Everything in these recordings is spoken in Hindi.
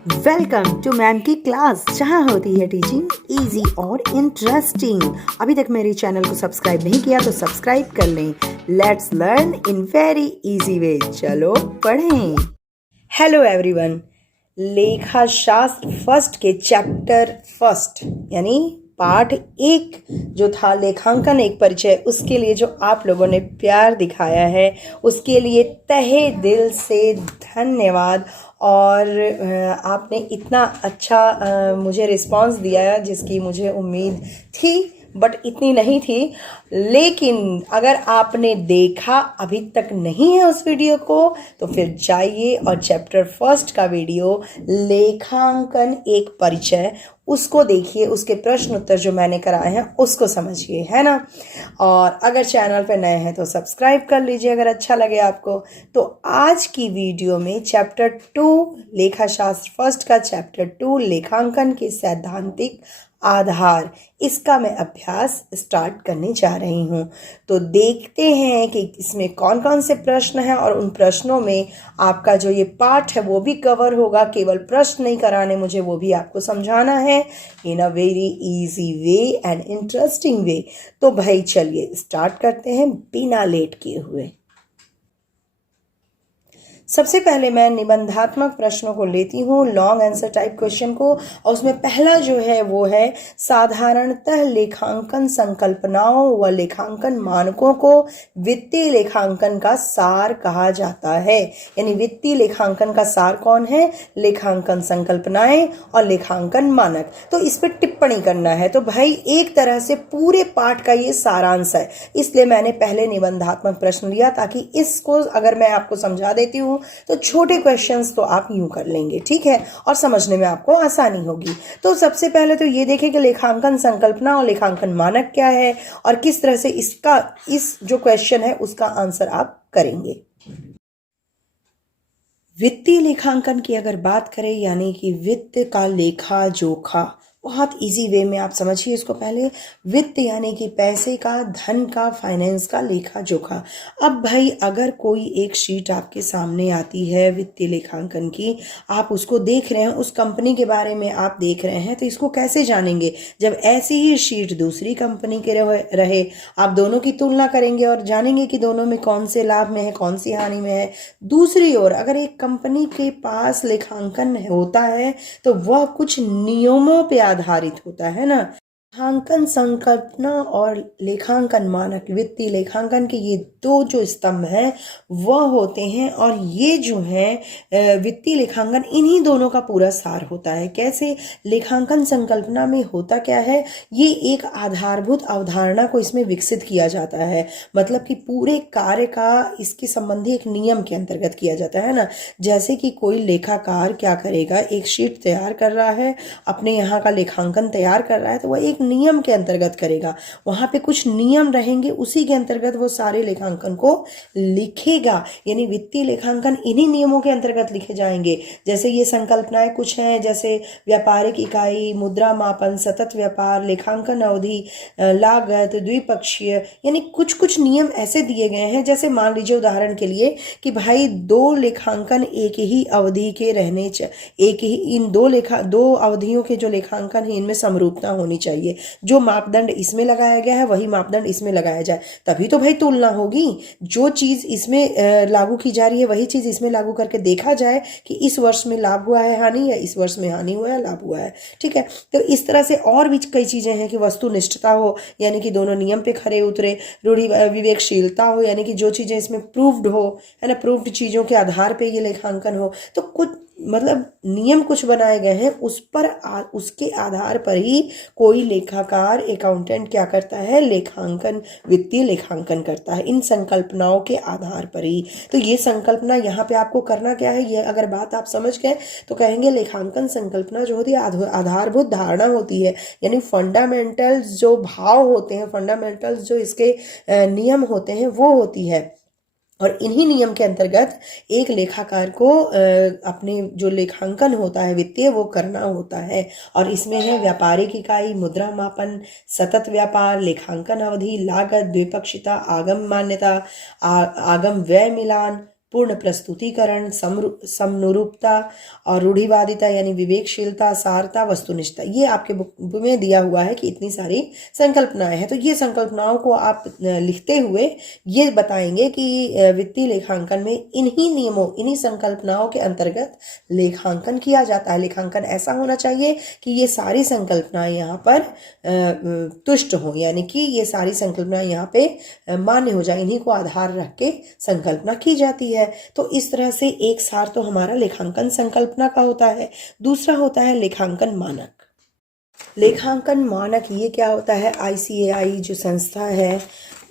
वेलकम टू मैम की क्लास, जहाँ होती है टीचिंग इजी और इंटरेस्टिंग। अभी तक मेरे चैनल को सब्सक्राइब नहीं किया तो सब्सक्राइब कर लें। Let's learn in very easy वे। चलो पढ़ें। Hello everyone. लेखा शास्त्र फर्स्ट के चैप्टर फर्स्ट यानी पाठ 1 जो था लेखांकन एक परिचय, उसके लिए जो आप लोगों ने प्यार दिखाया है उसके लिए तहे दिल से धन्यवाद। और आपने इतना अच्छा मुझे रिस्पांस दिया जिसकी मुझे उम्मीद थी बट इतनी नहीं थी। लेकिन अगर आपने देखा अभी तक नहीं है उस वीडियो को तो फिर जाइए और चैप्टर फर्स्ट का वीडियो लेखांकन एक परिचय उसको देखिए, उसके प्रश्न उत्तर जो मैंने कराए हैं उसको समझिए, है ना। और अगर चैनल पर नए हैं तो सब्सक्राइब कर लीजिए अगर अच्छा लगे आपको। तो आज की वीडियो में चैप्टर 2 लेखा शास्त्र फर्स्ट का चैप्टर 2 लेखांकन के सैद्धांतिक आधार, इसका मैं अभ्यास स्टार्ट करने जा रही हूँ। तो देखते हैं कि इसमें कौन कौन से प्रश्न हैं और उन प्रश्नों में आपका जो ये पार्ट है वो भी कवर होगा। केवल प्रश्न नहीं कराने मुझे, वो भी आपको समझाना है in a very easy way and interesting way. तो भाई चलिए स्टार्ट करते हैं बिना लेट किए हुए। सबसे पहले मैं निबंधात्मक प्रश्नों को लेती हूँ, लॉन्ग आंसर टाइप क्वेश्चन को। और उसमें पहला जो है वो है साधारणतः लेखांकन संकल्पनाओं व लेखांकन मानकों को वित्तीय लेखांकन का सार कहा जाता है। यानी वित्तीय लेखांकन का सार कौन है? लेखांकन संकल्पनाएं और लेखांकन मानक। तो इस पर टिप्पणी करना है। तो भाई एक तरह से पूरे पाठ का ये सारांश है, इसलिए मैंने पहले निबंधात्मक प्रश्न लिया ताकि इसको अगर मैं आपको समझा देती हूँ तो छोटे क्वेश्चंस तो आप यूं कर लेंगे, ठीक है, और समझने में आपको आसानी होगी। तो सबसे पहले तो ये देखें कि लेखांकन संकल्पना और लेखांकन मानक क्या है और किस तरह से इसका इस जो क्वेश्चन है उसका आंसर आप करेंगे। वित्तीय लेखांकन की अगर बात करें यानी कि वित्त का लेखा जोखा, बहुत इजी वे में आप समझिए इसको। पहले वित्त यानी कि पैसे का, धन का, फाइनेंस का लेखा जोखा। अब भाई अगर कोई एक शीट आपके सामने आती है वित्तीय लेखांकन की, आप उसको देख रहे हैं, उस कंपनी के बारे में आप देख रहे हैं, तो इसको कैसे जानेंगे? जब ऐसी ही शीट दूसरी कंपनी के रहे, आप दोनों की तुलना करेंगे और जानेंगे कि दोनों में कौन से लाभ में है, कौन सी हानि में है। दूसरी ओर अगर एक कंपनी के पास लेखांकन होता है तो वह कुछ नियमों पे आधारित होता है ना। लेखांकन संकल्पना और लेखांकन मानक, वित्तीय लेखांकन के ये दो जो स्तंभ हैं वह होते हैं। और ये जो है वित्तीय लेखांकन, इन्हीं दोनों का पूरा सार होता है। कैसे? लेखांकन संकल्पना में होता क्या है, ये एक आधारभूत अवधारणा को इसमें विकसित किया जाता है। मतलब कि पूरे कार्य का इसके संबंधी एक नियम के अंतर्गत किया जाता है ना। जैसे कि कोई लेखाकार क्या करेगा, एक शीट तैयार कर रहा है, अपने यहाँ का लेखांकन तैयार कर रहा है, तो वह एक नियम के अंतर्गत करेगा। वहां पे कुछ नियम रहेंगे, उसी के अंतर्गत वो सारे लेखांकन को लिखेगा। यानी वित्तीय लेखांकन इन्हीं नियमों के अंतर्गत लिखे जाएंगे। जैसे ये संकल्पनाएं कुछ हैं, जैसे व्यापारिक इकाई, मुद्रा मापन, सतत व्यापार, लेखांकन अवधि, लागत, द्विपक्षीय, यानी कुछ कुछ नियम ऐसे दिए गए हैं। जैसे मान लीजिए उदाहरण के लिए कि भाई दो लेखांकन एक ही अवधि के रहने एक ही इन दो अवधियों के जो लेखांकन है इनमें समरूपता होनी चाहिए। जो मापदंड इसमें लगाया गया है वही मापदंड इसमें लगाया जाए, तभी तो भाई तुलना होगी। जो चीज इसमें लागू की जा रही है वही चीज इसमें लागू करके देखा जाए कि इस वर्ष में लाभ हुआ है हानि, या इस वर्ष में हानि हुआ है लाभ हुआ है, ठीक है। तो इस तरह से और भी कई चीजें हैं कि वस्तुनिष्ठता हो, यानी कि दोनों नियम पे खरे उतरे, रूढ़ि विवेकशीलता हो, यानी कि जो चीजें इसमें प्रूव्ड हो, है ना, प्रूव्ड चीजों के आधार पे ये लेखांकन हो। तो कुछ मतलब नियम कुछ बनाए गए हैं, उस पर उसके आधार पर ही कोई लेखाकार, अकाउंटेंट क्या करता है, लेखांकन, वित्तीय लेखांकन करता है, इन संकल्पनाओं के आधार पर ही। तो ये संकल्पना यहाँ पे आपको करना क्या है, ये अगर बात आप समझ गए तो कहेंगे लेखांकन संकल्पना जो होती है आधारभूत धारणा होती है, यानी फंडामेंटल्स जो भाव होते हैं, फंडामेंटल्स जो इसके नियम होते हैं वो होती है। और इन्हीं नियम के अंतर्गत एक लेखाकार को अपने जो लेखांकन होता है वित्तीय वो करना होता है। और इसमें है व्यापारिक इकाई, मुद्रा मापन, सतत व्यापार, लेखांकन अवधि, लागत, द्विपक्षीयता, आगम मान्यता, आगम व्यय मिलान, पूर्ण प्रस्तुतिकरण, समनुरूपता और रूढ़िवादिता यानी विवेकशीलता, सारता, वस्तुनिष्ठता। ये आपके बुक में दिया हुआ है कि इतनी सारी संकल्पनाएं हैं। तो ये संकल्पनाओं को आप लिखते हुए ये बताएंगे कि वित्तीय लेखांकन में इन्हीं नियमों, इन्हीं संकल्पनाओं के अंतर्गत लेखांकन किया जाता है। लेखांकन ऐसा होना चाहिए कि ये सारी संकल्पनाएं यहाँ पर तुष्ट हों, यानी कि ये सारी संकल्पनाएं यहाँ पे मान्य हो जाए। इन्हीं को आधार रख के संकल्पना की जाती है। तो इस तरह से एक सार तो हमारा लेखांकन संकल्पना का होता है। दूसरा होता है लेखांकन मानक। लेखांकन मानक ये क्या होता है? ICAI जो संस्था है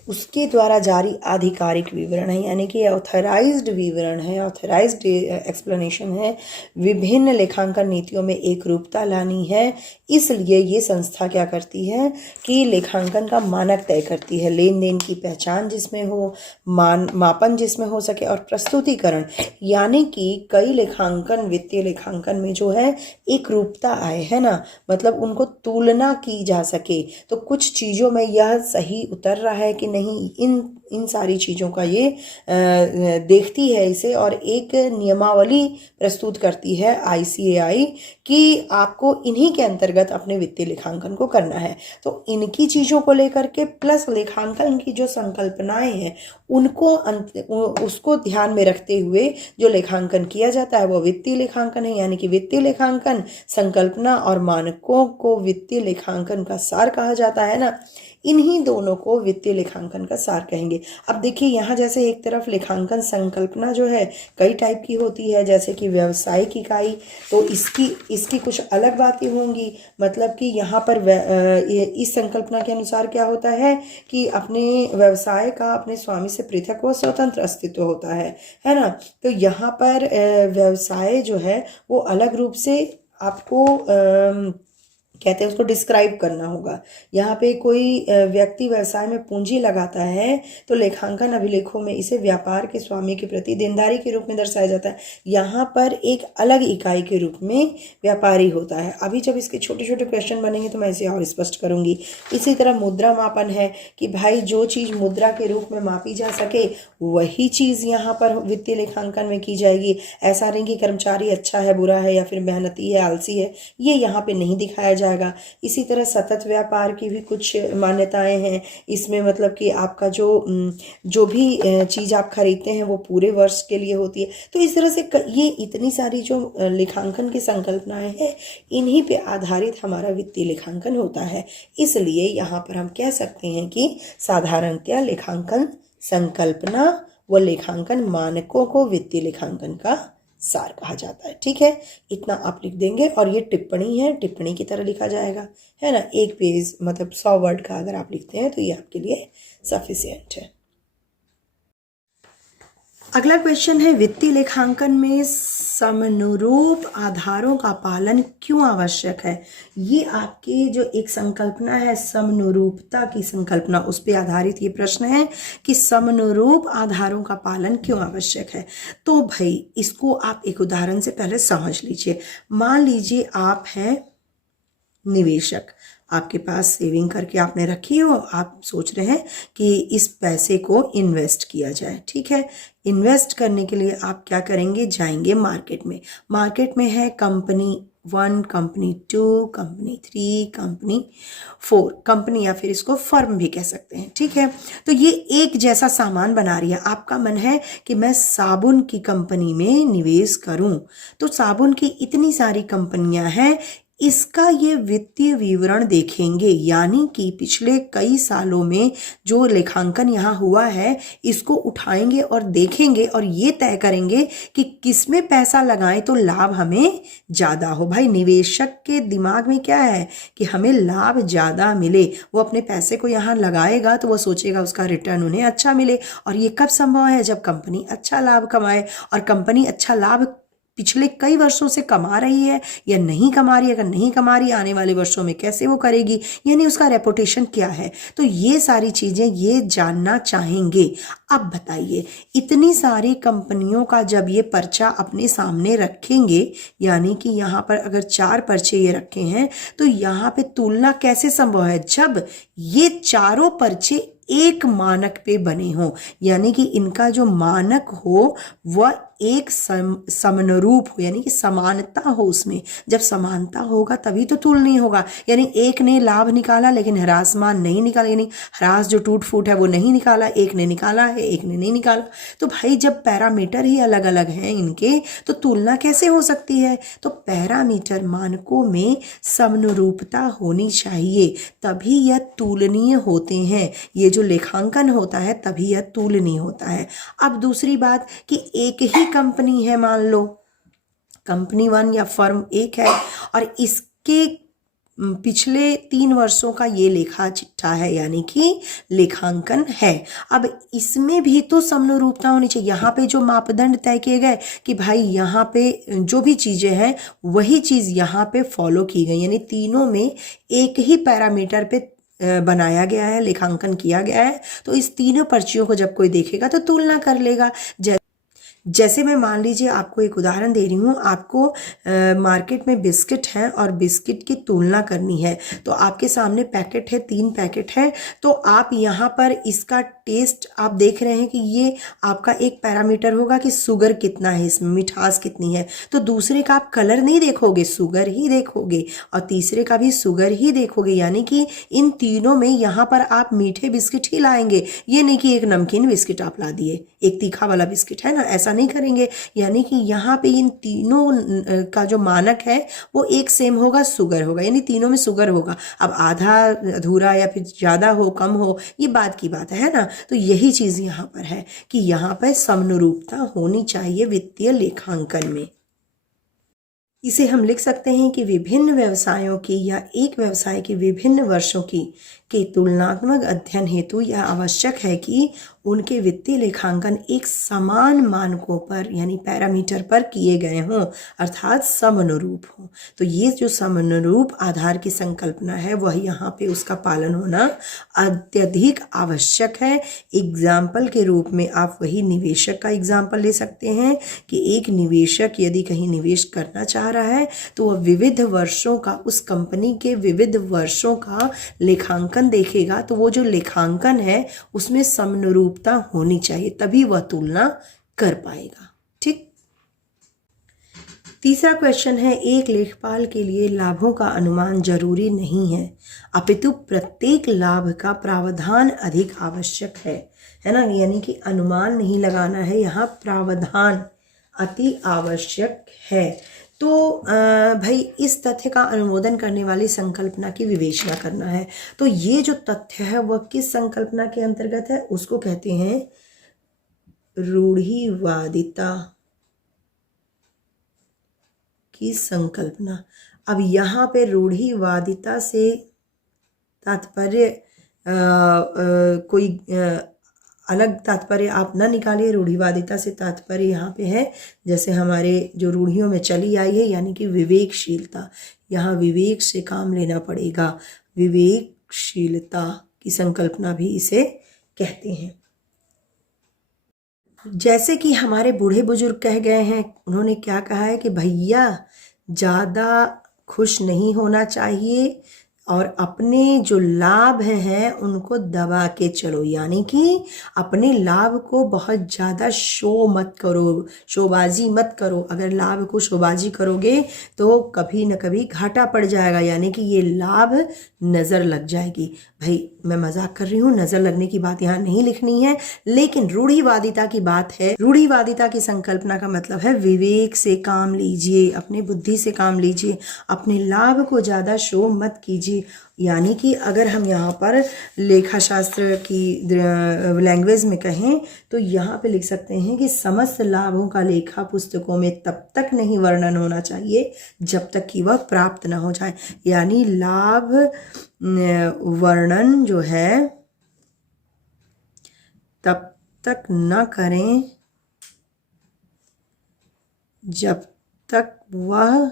उसके द्वारा जारी आधिकारिक विवरण है, यानी कि ऑथराइज्ड विवरण है, ऑथराइज्ड एक्सप्लेनेशन है। विभिन्न लेखांकन नीतियों में एक रूपता लानी है, इसलिए ये संस्था क्या करती है कि लेखांकन का मानक तय करती है। लेन देन की पहचान जिसमें हो, मापन जिसमें हो सके, और प्रस्तुतिकरण, यानी कि कई लेखांकन, वित्तीय लेखांकन में जो है एक रूपता आए, है ना, मतलब उनको तुलना की जा सके। तो कुछ चीज़ों में यह सही उतर रहा है कि नहीं, इन सारी चीज़ों का ये देखती है इसे, और एक नियमावली प्रस्तुत करती है ICAI कि आपको इन्हीं के अंतर्गत अपने वित्तीय लेखांकन को करना है। तो इनकी चीज़ों को लेकर के प्लस लेखांकन की जो संकल्पनाएं हैं उनको उसको ध्यान में रखते हुए जो लेखांकन किया जाता है वो वित्तीय लेखांकन है। यानी कि वित्तीय लेखांकन संकल्पना और मानकों को वित्तीय लेखांकन का सार कहा जाता है ना, इन्हीं दोनों को वित्तीय लेखांकन का सार कहेंगे। अब देखिए यहाँ जैसे एक तरफ लेखांकन संकल्पना जो है कई टाइप की होती है, जैसे कि व्यावसायिक इकाई, तो इसकी कुछ अलग बातें होंगी। मतलब कि यहाँ पर इस संकल्पना के अनुसार क्या होता है कि अपने व्यवसाय का अपने स्वामी से पृथक व स्वतंत्र अस्तित्व होता है ना। तो यहाँ पर व्यवसाय जो है वो अलग रूप से आपको कहते हैं उसको डिस्क्राइब करना होगा। यहाँ पे कोई व्यक्ति व्यवसाय में पूंजी लगाता है तो लेखांकन अभिलेखों में इसे व्यापार के स्वामी के प्रति देनदारी के रूप में दर्शाया जाता है। यहाँ पर एक अलग इकाई के रूप में व्यापारी होता है। अभी जब इसके छोटे छोटे क्वेश्चन बनेंगे तो मैं इसे और स्पष्ट करूंगी। इसी तरह मुद्रा मापन है कि भाई जो चीज़ मुद्रा के रूप में मापी जा सके वही चीज़ यहाँ पर वित्तीय लेखांकन में की जाएगी। ऐसा नहीं कि कर्मचारी अच्छा है, बुरा है, या फिर मेहनती है, आलसी है, ये यहाँ पे नहीं दिखाया जाएगा। इसी तरह सतत व्यापार की भी कुछ मान्यताएं हैं इसमें, मतलब कि आपका जो भी चीज़ आप खरीदते हैं वो पूरे वर्ष के लिए होती है। तो इस तरह से ये इतनी सारी जो लेखांकन की संकल्पनाएं हैं इन्हीं पे आधारित हमारा वित्तीय लेखांकन होता है। इसलिए यहाँ पर हम कह सकते हैं कि साधारणतया लेखांकन संकल्पना व लेखांकन मानकों को वित्तीय लेखांकन का सार कहा जाता है। ठीक है, इतना आप लिख देंगे, और ये टिप्पणी है, टिप्पणी की तरह लिखा जाएगा, है ना। एक पेज मतलब 100 वर्ड का अगर आप लिखते हैं तो ये आपके लिए सफिशिएंट है। अगला क्वेश्चन है, वित्तीय लेखांकन में समनुरूप आधारों का पालन क्यों आवश्यक है? ये आपकी जो एक संकल्पना है समनुरूपता की संकल्पना, उस पर आधारित ये प्रश्न है कि समनुरूप आधारों का पालन क्यों आवश्यक है। तो भाई इसको आप एक उदाहरण से पहले समझ लीजिए। मान लीजिए आप हैं निवेशक, आपके पास सेविंग करके आपने रखी हो, आप सोच रहे हैं कि इस पैसे को इन्वेस्ट किया जाए। ठीक है, इन्वेस्ट करने के लिए आप क्या करेंगे, जाएंगे मार्केट में। मार्केट में है company 1, company 2, company 3, company 4, company या फिर इसको फर्म भी कह सकते हैं। ठीक है, तो ये एक जैसा सामान बना रही है। आपका मन है कि मैं साबुन की कंपनी में निवेश करूं, तो साबुन की इतनी सारी कंपनियां हैं, इसका ये वित्तीय विवरण देखेंगे, यानी कि पिछले कई सालों में जो लेखांकन यहाँ हुआ है इसको उठाएंगे और देखेंगे और ये तय करेंगे कि किस में पैसा लगाएं तो लाभ हमें ज़्यादा हो। भाई निवेशक के दिमाग में क्या है कि हमें लाभ ज़्यादा मिले, वो अपने पैसे को यहाँ लगाएगा तो वो सोचेगा उसका रिटर्न उन्हें अच्छा मिले। और ये कब संभव है, जब कंपनी अच्छा लाभ कमाए। और कंपनी अच्छा लाभ पिछले कई वर्षों से कमा रही है या नहीं कमा रही है, अगर नहीं कमा रही आने वाले वर्षों में कैसे वो करेगी, यानी उसका रेपुटेशन क्या है। तो ये सारी चीज़ें ये जानना चाहेंगे। अब बताइए, इतनी सारी कंपनियों का जब ये पर्चा अपने सामने रखेंगे, यानी कि यहाँ पर अगर 4 पर्चे ये रखे हैं तो यहाँ पे तुलना कैसे संभव है जब ये चारों पर्चे एक मानक पे बने हों, यानी कि इनका जो मानक हो वह एक समनुरूप हो, यानी कि समानता हो उसमें। जब समानता होगा तभी तो तुलनीय होगा। यानी एक ने लाभ निकाला लेकिन ह्रासमान नहीं निकाला, यानी ह्रास जो टूट फूट है वो नहीं निकाला, एक ने निकाला है एक ने नहीं निकाला। तो भाई जब पैरामीटर ही अलग अलग हैं इनके तो तुलना कैसे हो सकती है? तो पैरामीटर मानकों में समनुरूपता होनी चाहिए, तभी यह तुलनीय होते हैं। ये जो लेखांकन होता है तभी यह तुलनीय होता है। अब दूसरी बात कि एक ही कंपनी है, मान लो कंपनी वन या फर्म एक है और इसके पिछले 3 वर्षों का ये लेखा चिट्ठा है, यानी कि लेखांकन है। अब इसमें भी तो समनुरूपता होनी चाहिए। यहाँ पे जो मापदंड तय किए गए कि भाई यहाँ पे जो भी चीज़ें हैं वही चीज़ यहाँ पे फॉलो की गई, यानी तीनों में एक ही पैरामीटर पे बनाया गया है, लेखांकन किया गया है। तो इस तीनों पर्चियों को जब कोई देखेगा तो तुलना कर लेगा। जैसे मैं मान लीजिए आपको एक उदाहरण दे रही हूँ, आपको मार्केट में बिस्किट है और बिस्किट की तुलना करनी है। तो आपके सामने पैकेट है, 3 पैकेट है, तो आप यहाँ पर इसका टेस्ट आप देख रहे हैं कि ये आपका एक पैरामीटर होगा कि शुगर कितना है इसमें, मिठास कितनी है। तो दूसरे का आप कलर नहीं देखोगे, शुगर ही देखोगे, और तीसरे का भी शुगर ही देखोगे, यानी कि इन तीनों में यहाँ पर आप मीठे बिस्किट ही लाएंगे। ये नहीं कि एक नमकीन बिस्किट आप ला दिए, एक तीखा वाला बिस्किट है ना, ऐसा नहीं करेंगे। यानी कि यहाँ पे इन तीनों का जो मानक है वो एक सेम होगा, शुगर होगा, यानी तीनों में शुगर होगा। अब आधा अधूरा या फिर ज़्यादा हो कम हो ये बात की बात है ना। तो यही चीज़ यहाँ पर है कि यहाँ पर समनुरूपता होनी चाहिए वित्तीय लेखांकन में। इसे हम लिख सकते हैं कि विभिन्न व्यवसायों की या एक व्यवसाय के विभिन्न वर्षों की के तुलनात्मक अध्ययन हेतु यह आवश्यक है कि उनके वित्तीय लेखांकन एक समान मानकों पर यानी पैरामीटर पर किए गए हों, अर्थात समनुरूप हों। तो ये जो समनुरूप आधार की संकल्पना है वह यहाँ पे उसका पालन होना अत्यधिक आवश्यक है। एग्जाम्पल के रूप में आप वही निवेशक का एग्जाम्पल ले सकते हैं कि एक निवेशक यदि कहीं निवेश करना चाह रहा है तो वह विविध वर्षों का, उस कंपनी के विविध वर्षों का लेखांकन देखेगा। तो वो जो लेखांकन है उसमें समनुरूपता होनी चाहिए, तभी वह तुलना कर पाएगा। ठीक। तीसरा क्वेश्चन है, एक लेखपाल के लिए लाभों का अनुमान जरूरी नहीं है, अपितु प्रत्येक लाभ का प्रावधान अधिक आवश्यक है ना। यानी कि अनुमान नहीं लगाना है, यहाँ प्रावधान अति आवश्यक है। तो भाई इस तथ्य का अनुमोदन करने वाली संकल्पना की विवेचना करना है। तो ये जो तथ्य है वह किस संकल्पना के अंतर्गत है? उसको कहते हैं रूढ़िवादिता की संकल्पना। अब यहाँ पे रूढ़िवादिता से तात्पर्य कोई अलग तात्पर्य आप ना निकालिए। रूढ़िवादिता से तात्पर्य यहाँ पे है जैसे हमारे जो रूढ़ियों में चली आई है, यानी कि विवेकशीलता। यहाँ विवेक से काम लेना पड़ेगा, विवेकशीलता की संकल्पना भी इसे कहते हैं। जैसे कि हमारे बूढ़े बुजुर्ग कह गए हैं, उन्होंने क्या कहा है कि भैया ज़्यादा खुश नहीं होना चाहिए और अपने जो लाभ हैं उनको दबा के चलो, यानी कि अपने लाभ को बहुत ज़्यादा शो मत करो, शोबाजी मत करो। अगर लाभ को शोबाजी करोगे तो कभी न कभी घाटा पड़ जाएगा, यानी कि ये लाभ नज़र लग जाएगी। भाई मैं मजाक कर रही हूँ, नज़र लगने की बात यहाँ नहीं लिखनी है, लेकिन रूढ़िवादिता की बात है। रूढ़िवादिता की संकल्पना का मतलब है विवेक से काम लीजिए, अपने बुद्धि से काम लीजिए, अपने लाभ को ज़्यादा शो मत कीजिए। यानी कि अगर हम यहाँ पर लेखा शास्त्र की लैंग्वेज में कहें तो यहाँ पे लिख सकते हैं कि समस्त लाभों का लेखा पुस्तकों में तब तक नहीं वर्णन होना चाहिए जब तक कि वह प्राप्त ना हो जाए। यानी लाभ वर्णन जो है तब तक न करें जब तक वह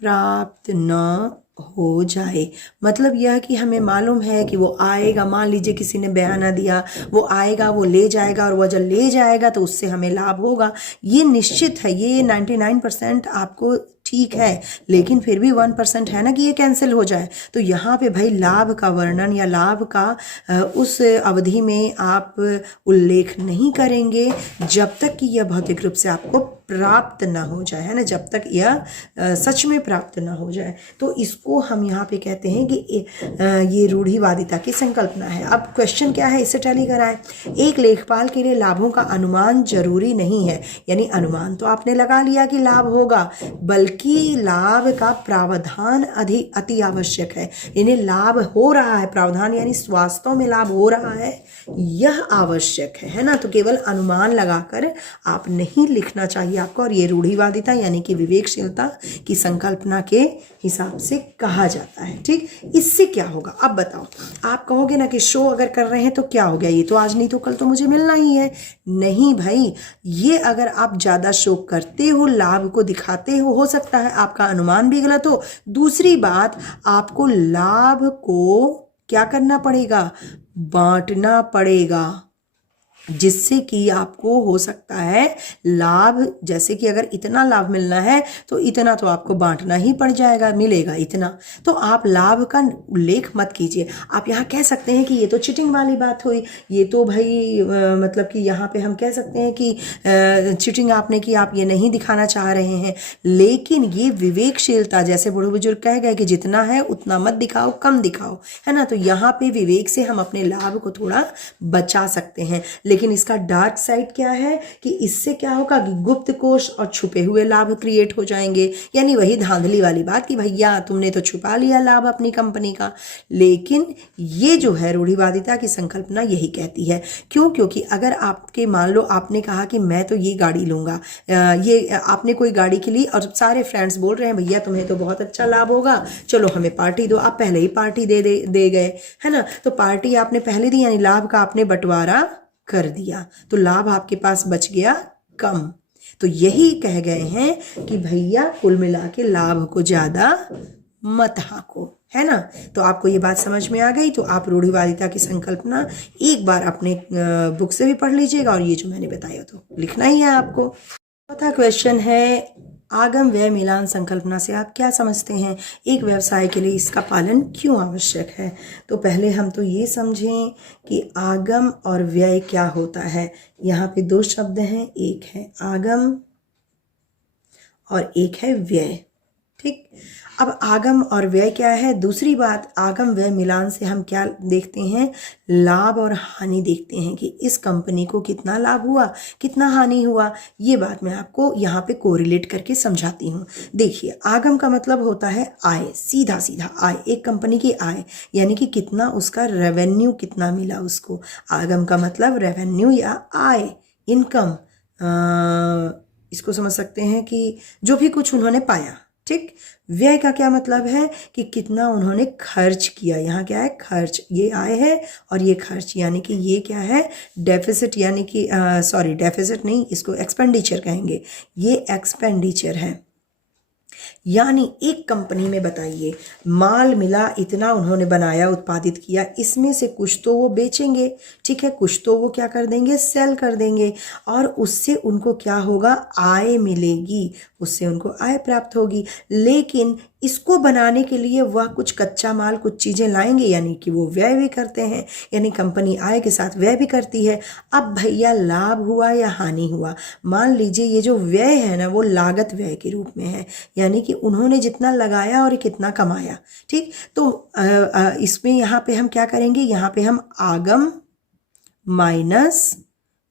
प्राप्त न हो जाए। मतलब यह कि हमें मालूम है कि वो आएगा, मान लीजिए किसी ने बयाना दिया, वो आएगा, वो ले जाएगा, और वह जब ले जाएगा तो उससे हमें लाभ होगा, ये निश्चित है, ये 99% आपको ठीक है, लेकिन फिर भी 1% है ना कि ये कैंसिल हो जाए। तो यहाँ पे भाई लाभ का वर्णन या लाभ का उस अवधि में आप उल्लेख नहीं करेंगे जब तक कि यह भौतिक रूप से आपको प्राप्त ना हो जाए, है ना, जब तक यह सच में प्राप्त ना हो जाए। तो इसको हम यहाँ पे कहते हैं कि ये रूढ़िवादिता की संकल्पना है। अब क्वेश्चन क्या है, इससे टैली कराएं। एक लेखपाल के लिए लाभों का अनुमान जरूरी नहीं है, यानी अनुमान तो आपने लगा लिया कि लाभ होगा, बल्कि लाभ का प्रावधान अति आवश्यक है। यानी लाभ हो रहा है, प्रावधान यानी वास्तव में लाभ हो रहा है, यह आवश्यक है ना। तो केवल अनुमान लगाकर आप नहीं लिखना चाहिए आपको, और ये रूढ़िवादिता यानी कि विवेकशीलता की संकल्पना के हिसाब से कहा जाता है। ठीक, इससे क्या होगा अब बताओ। आप कहोगे ना कि शो अगर कर रहे हैं तो क्या हो गया, ये तो आज नहीं तो कल तो मुझे मिलना ही है। नहीं भाई, ये अगर आप ज़्यादा शो करते हो, लाभ को दिखाते हो सकता है आपका अनुमान भी गलत हो। दूसरी बात, आपको लाभ को क्या करना पड़ेगा, बांटना पड़ेगा, जिससे कि आपको हो सकता है लाभ, जैसे कि अगर इतना लाभ मिलना है तो इतना तो आपको बांटना ही पड़ जाएगा, मिलेगा इतना। तो आप लाभ का उल्लेख मत कीजिए। आप यहाँ कह सकते हैं कि ये तो चिटिंग वाली बात हुई, ये तो भाई मतलब कि यहाँ पे हम कह सकते हैं कि चिटिंग आपने की, आप ये नहीं दिखाना चाह रहे हैं। लेकिन ये विवेकशीलता, जैसे बूढ़े बुजुर्ग कह गए कि जितना है उतना मत दिखाओ, कम दिखाओ, है ना। तो यहाँ पे विवेक से हम अपने लाभ को थोड़ा बचा सकते हैं। लेकिन इसका डार्क साइड क्या है कि इससे क्या होगा कि गुप्त कोष और छुपे हुए लाभ क्रिएट हो जाएंगे, यानी वही धांधली वाली बात कि भैया तुमने तो छुपा लिया लाभ अपनी कंपनी का। लेकिन ये जो है रूढ़िवादिता की संकल्पना यही कहती है। क्यों? क्योंकि अगर आपके, मान लो आपने कहा कि मैं तो ये गाड़ी लूंगा, ये आपने कोई गाड़ी के लिए, और सारे फ्रेंड्स बोल रहे हैं भैया तुम्हें तो बहुत अच्छा लाभ होगा, चलो हमें पार्टी दो। आप पहले ही पार्टी दे गए, है ना। तो पार्टी आपने पहले दी, यानी लाभ का आपने बंटवारा कर दिया, तो लाभ आपके पास बच गया कम। तो यही कह गए हैं कि भैया कुल मिला के लाभ को ज्यादा मत हाको, है ना। तो आपको ये बात समझ में आ गई। तो आप रूढ़िवादिता की संकल्पना एक बार अपने बुक से भी पढ़ लीजिएगा, और ये जो मैंने बताया तो लिखना ही है आपको। चौथा क्वेश्चन है, आगम व्यय मिलान संकल्पना से आप क्या समझते हैं, एक व्यवसाय के लिए इसका पालन क्यों आवश्यक है। तो पहले हम तो ये समझें कि आगम और व्यय क्या होता है। यहाँ पे दो शब्द हैं, एक है आगम और एक है व्यय। ठीक, अब आगम और व्यय क्या है। दूसरी बात, आगम व्यय मिलान से हम क्या देखते हैं, लाभ और हानि देखते हैं कि इस कंपनी को कितना लाभ हुआ, कितना हानि हुआ। ये बात मैं आपको यहाँ पे कोरिलेट करके समझाती हूँ। देखिए, आगम का मतलब होता है आय, सीधा सीधा आय, एक कंपनी की आय, यानी कि कितना उसका रेवेन्यू कितना मिला उसको। आगम का मतलब रेवेन्यू या आय, इनकम, इसको समझ सकते हैं कि जो भी कुछ उन्होंने पाया। ठीक, व्यय का क्या मतलब है कि कितना उन्होंने खर्च किया। यहाँ क्या है, खर्च, ये आय है और ये खर्च, यानी कि ये क्या है, डेफिसिट, यानी कि सॉरी डेफिसिट नहीं, इसको एक्सपेंडिचर कहेंगे, ये एक्सपेंडिचर है। यानी एक कंपनी में बताइए माल मिला इतना, उन्होंने बनाया, उत्पादित किया, इसमें से कुछ तो वो बेचेंगे, ठीक है, कुछ तो वो क्या कर देंगे, सेल कर देंगे, और उससे उनको क्या होगा, आय मिलेगी, उससे उनको आय प्राप्त होगी। लेकिन इसको बनाने के लिए वह कुछ कच्चा माल, कुछ चीज़ें लाएंगे, यानी कि वो व्यय भी करते हैं, यानी कंपनी आय के साथ व्यय भी करती है। अब भैया लाभ हुआ या हानि हुआ, मान लीजिए ये जो व्यय है ना वो लागत व्यय के रूप में है, यानी कि उन्होंने जितना लगाया और कितना कमाया। ठीक, तो इसमें यहाँ पे हम क्या करेंगे, यहाँ पे हम आगम माइनस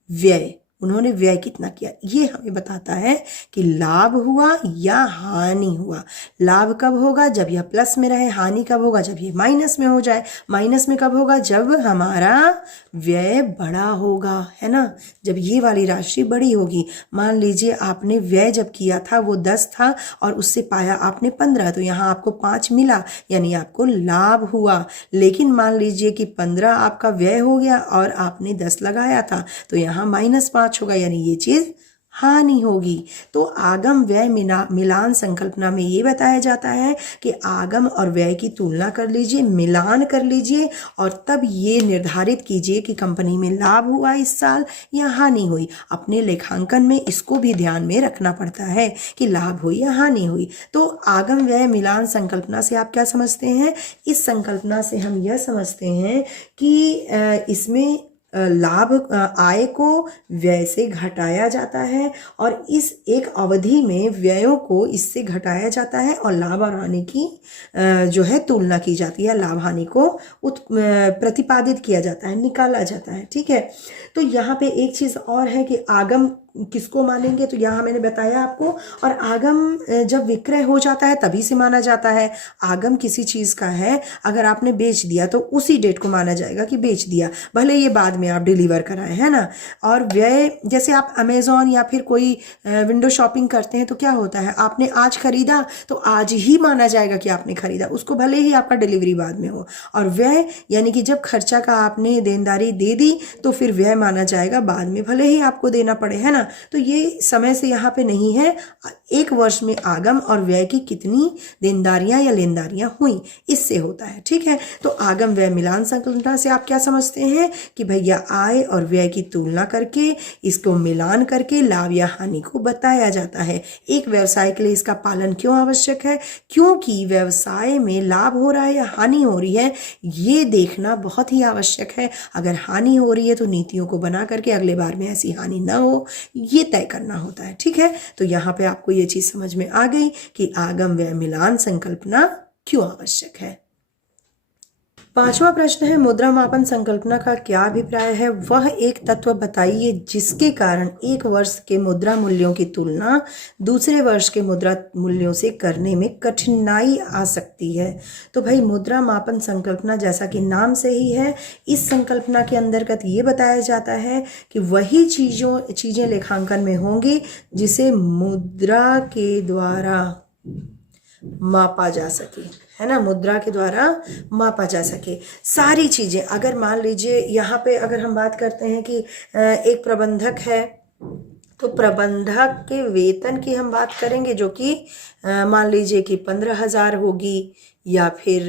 व्यय, उन्होंने व्यय कितना किया, ये हमें बताता है कि लाभ हुआ या हानि हुआ। लाभ कब होगा, जब यह प्लस में रहे, हानि कब होगा, जब ये माइनस में हो जाए। माइनस में कब होगा, जब हमारा व्यय बड़ा होगा, है ना, जब ये वाली राशि बड़ी होगी। मान लीजिए आपने व्यय जब किया था वो 10 था और उससे पाया आपने 15, तो यहाँ आपको 5 मिला, यानी आपको लाभ हुआ। लेकिन मान लीजिए कि 15 आपका व्यय हो गया और आपने 10 लगाया था, तो यहाँ -5 होगा, यानी ये चीज़ हानि होगी। तो आगम व्यय मिलान संकल्पना में ये बताया जाता है कि आगम और व्यय की तुलना कर लीजिए, मिलान कर लीजिए और तब ये निर्धारित कीजिए कि कंपनी में लाभ हुआ इस साल या हानि हुई। अपने लेखांकन में इसको भी ध्यान में रखना पड़ता है कि लाभ हुई या हानि हुई। तो आगम व्यय मिलान संकल्पना से आप क्या समझते हैं? इस संकल्पना से हम यह समझते हैं कि इसमें लाभ आय को व्यय से घटाया जाता है और इस एक अवधि में व्ययों को इससे घटाया जाता है और लाभ और हानि की जो है तुलना की जाती है, लाभ हानि को प्रतिपादित किया जाता है, निकाला जाता है। ठीक है, तो यहाँ पे एक चीज़ और है कि आगम किसको मानेंगे, तो यहाँ मैंने बताया आपको। और आगम जब विक्रय हो जाता है तभी से माना जाता है। आगम किसी चीज़ का है, अगर आपने बेच दिया तो उसी डेट को माना जाएगा कि बेच दिया, भले ये बाद में आप डिलीवर कराएं, है ना। और व्यय, जैसे आप अमेज़ॉन या फिर कोई विंडो शॉपिंग करते हैं तो क्या होता है, आपने आज खरीदा तो आज ही माना जाएगा कि आपने खरीदा, उसको भले ही आपका डिलीवरी बाद में हो। और व्यय यानी कि जब खर्चा का आपने देनदारी दे दी तो फिर व्यय माना जाएगा बाद में, भले ही आपको देना पड़े, है ना। तो ये समय से यहाँ पे नहीं है। एक वर्ष में आगम और व्यय की कितनी देनदारियां या लेनदारियां हुई, इससे होता है। ठीक है, तो आगम व्यय मिलान संकल्पना से आप क्या समझते हैं कि भैया आय और व्यय की तुलना करके इसको मिलान करके लाभ या हानि को बताया जाता है। एक व्यवसाय के लिए इसका पालन क्यों आवश्यक है? क्योंकि व्यवसाय में लाभ हो रहा है या हानि हो रही है, ये देखना बहुत ही आवश्यक है। अगर हानि हो रही है तो नीतियों को बना करके अगले बार में ऐसी हानि ना हो, ये तय करना होता है। ठीक है, तो यहाँ पे आपको ये चीज़ समझ में आ गई कि आगम व्यय मिलान संकल्पना क्यों आवश्यक है। पांचवा प्रश्न है, मुद्रा मापन संकल्पना का क्या अभिप्राय है? वह एक तत्व बताइए जिसके कारण एक वर्ष के मुद्रा मूल्यों की तुलना दूसरे वर्ष के मुद्रा मूल्यों से करने में कठिनाई आ सकती है। तो भाई मुद्रा मापन संकल्पना जैसा कि नाम से ही है, इस संकल्पना के अंतर्गत ये बताया जाता है कि वही चीज़ें लेखांकन में होंगी जिसे मुद्रा के द्वारा मापा जा सके, है ना, मुद्रा के द्वारा मापा जा सके। सारी चीज़ें, अगर मान लीजिए यहाँ पे अगर हम बात करते हैं कि एक प्रबंधक है, तो प्रबंधक के वेतन की हम बात करेंगे जो कि मान लीजिए कि 15,000 होगी या फिर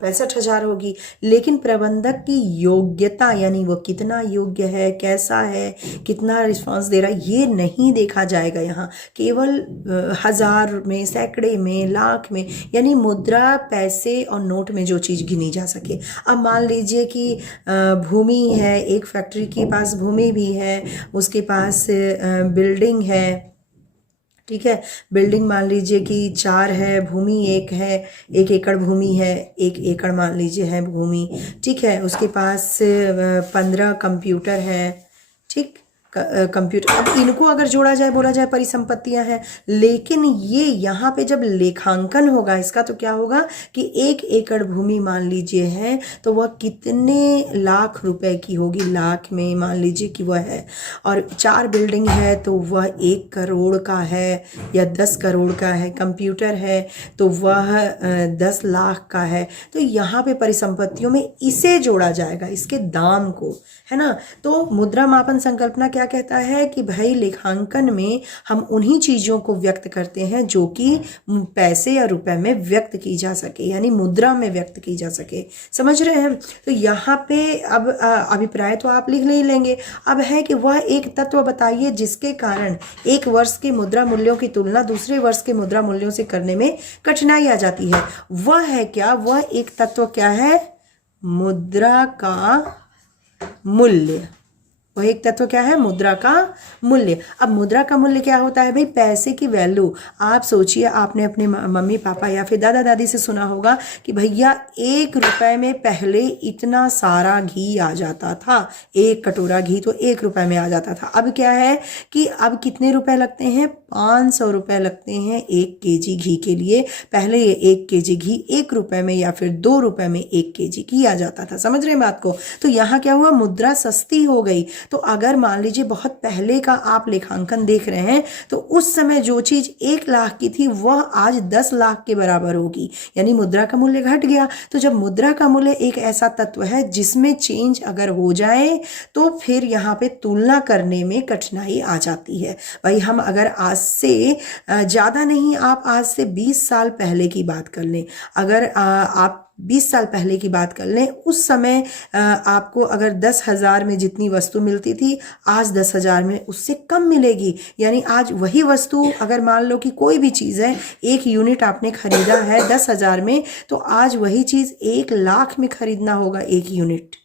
65,000 होगी। लेकिन प्रबंधक की योग्यता यानी वो कितना योग्य है, कैसा है, कितना रिस्पांस दे रहा है, ये नहीं देखा जाएगा। यहाँ केवल 1000 में, सैकड़े में, लाख में, यानी मुद्रा, पैसे और नोट में जो चीज़ गिनी जा सके। अब मान लीजिए कि भूमि है, एक फैक्ट्री के पास भूमि भी है, उसके पास बिल्डिंग है, ठीक है, बिल्डिंग मान लीजिए कि 4 है, भूमि 1 है, 1 एकड़ भूमि है, 1 एकड़ मान लीजिए है भूमि, ठीक है। उसके पास 15 कंप्यूटर है, ठीक, कंप्यूटर। अब इनको अगर जोड़ा जाए, बोला जाए परिसंपत्तियां हैं, लेकिन ये यहाँ पे जब लेखांकन होगा इसका तो क्या होगा कि 1 एकड़ भूमि मान लीजिए है तो वह कितने लाख रुपए की होगी, लाख में मान लीजिए कि वह है। और 4 बिल्डिंग है तो वह 1 करोड़ का है या 10 करोड़ का है। कंप्यूटर है तो वह 10 लाख का है। तो यहाँ पे परिसंपत्तियों में इसे जोड़ा जाएगा, इसके दाम को, है ना। तो मुद्रा मापन संकल्पना क्या कहता है कि भाई लेखांकन में हम उन्हीं चीज़ों को व्यक्त करते हैं जो कि पैसे या रुपए में व्यक्त की जा सके, यानी मुद्रा में व्यक्त की जा सके। समझ रहे हैं? तो यहाँ पे अब अभिप्राय तो आप लिख नहीं लेंगे। अब है कि वह एक तत्व बताइए जिसके कारण एक वर्ष के मुद्रा मूल्यों की तुलना दूसरे वर्ष के मुद्रा मूल्यों से करने में कठिनाई आ जाती है। वह है क्या? वह एक तत्व क्या है? मुद्रा का मूल्य। वह एक तत्व क्या है? मुद्रा का मूल्य। अब मुद्रा का मूल्य क्या होता है भाई? पैसे की वैल्यू। आप सोचिए, आपने अपने मम्मी पापा या फिर दादा दादी से सुना होगा कि भैया 1 रुपए में पहले इतना सारा घी आ जाता था, 1 कटोरा घी तो 1 रुपए में आ जाता था। अब क्या है कि अब कितने रुपए लगते हैं? 500 रुपए लगते हैं 1 केजी घी के लिए। पहले ये 1 केजी घी 1 रुपए में या फिर 2 रुपए में 1 केजी घी आ जाता था। समझ रहे हैं बात को? तो यहाँ क्या हुआ? मुद्रा सस्ती हो गई। तो अगर मान लीजिए बहुत पहले का आप लेखांकन देख रहे हैं तो उस समय जो चीज 1 लाख की थी वह आज 10 लाख के बराबर होगी, यानी मुद्रा का मूल्य घट गया। तो जब मुद्रा का मूल्य एक ऐसा तत्व है जिसमें चेंज अगर हो जाए तो फिर यहाँ पे तुलना करने में कठिनाई आ जाती है। भाई हम अगर आज से ज़्यादा नहीं, आप आज से 20 साल पहले की बात कर लें, अगर आप 20 साल पहले की बात कर लें, उस समय आपको अगर 10,000 में जितनी वस्तु मिलती थी आज 10,000 में उससे कम मिलेगी। यानी आज वही वस्तु अगर मान लो कि कोई भी चीज़ है, 1 यूनिट आपने खरीदा है 10,000 में, तो आज वही चीज़ 1 लाख में खरीदना होगा 1 यूनिट।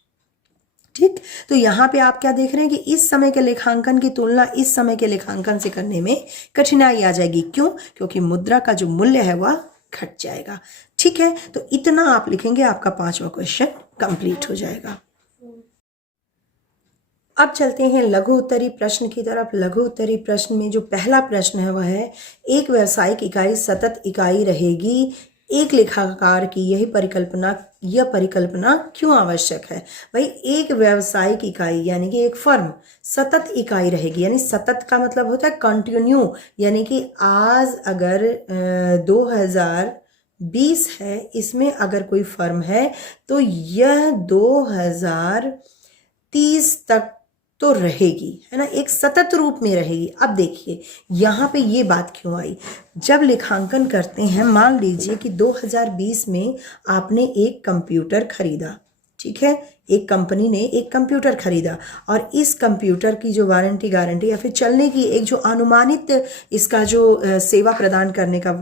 ठीक, तो यहाँ पे आप क्या देख रहे हैं कि इस समय के लेखांकन की तुलना इस समय के लेखांकन से करने में कठिनाई आ जाएगी। क्यों? क्योंकि मुद्रा का जो मूल्य है वह घट जाएगा। ठीक है, तो इतना आप लिखेंगे, आपका 5वां क्वेश्चन कंप्लीट हो जाएगा। अब चलते हैं लघु उत्तरी प्रश्न की तरफ। लघु उत्तरी प्रश्न में जो पहला प्रश्न है वह है, एक व्यावसायिक इकाई सतत इकाई रहेगी, एक लेखाकार की यह परिकल्पना क्यों आवश्यक है? भाई एक व्यावसायिक इकाई यानी कि एक फर्म सतत इकाई रहेगी, यानी सतत का मतलब होता है कंटिन्यू, यानी कि आज अगर 2020 है, इसमें अगर कोई फर्म है तो यह 2030 तक तो रहेगी, है ना, एक सतत रूप में रहेगी। अब देखिए यहाँ पे ये बात क्यों आई। जब लेखांकन करते हैं, मान लीजिए कि 2020 में आपने एक कंप्यूटर खरीदा, ठीक है, एक कंपनी ने एक कंप्यूटर खरीदा और इस कंप्यूटर की जो वारंटी गारंटी या फिर चलने की एक जो अनुमानित इसका जो सेवा प्रदान करने का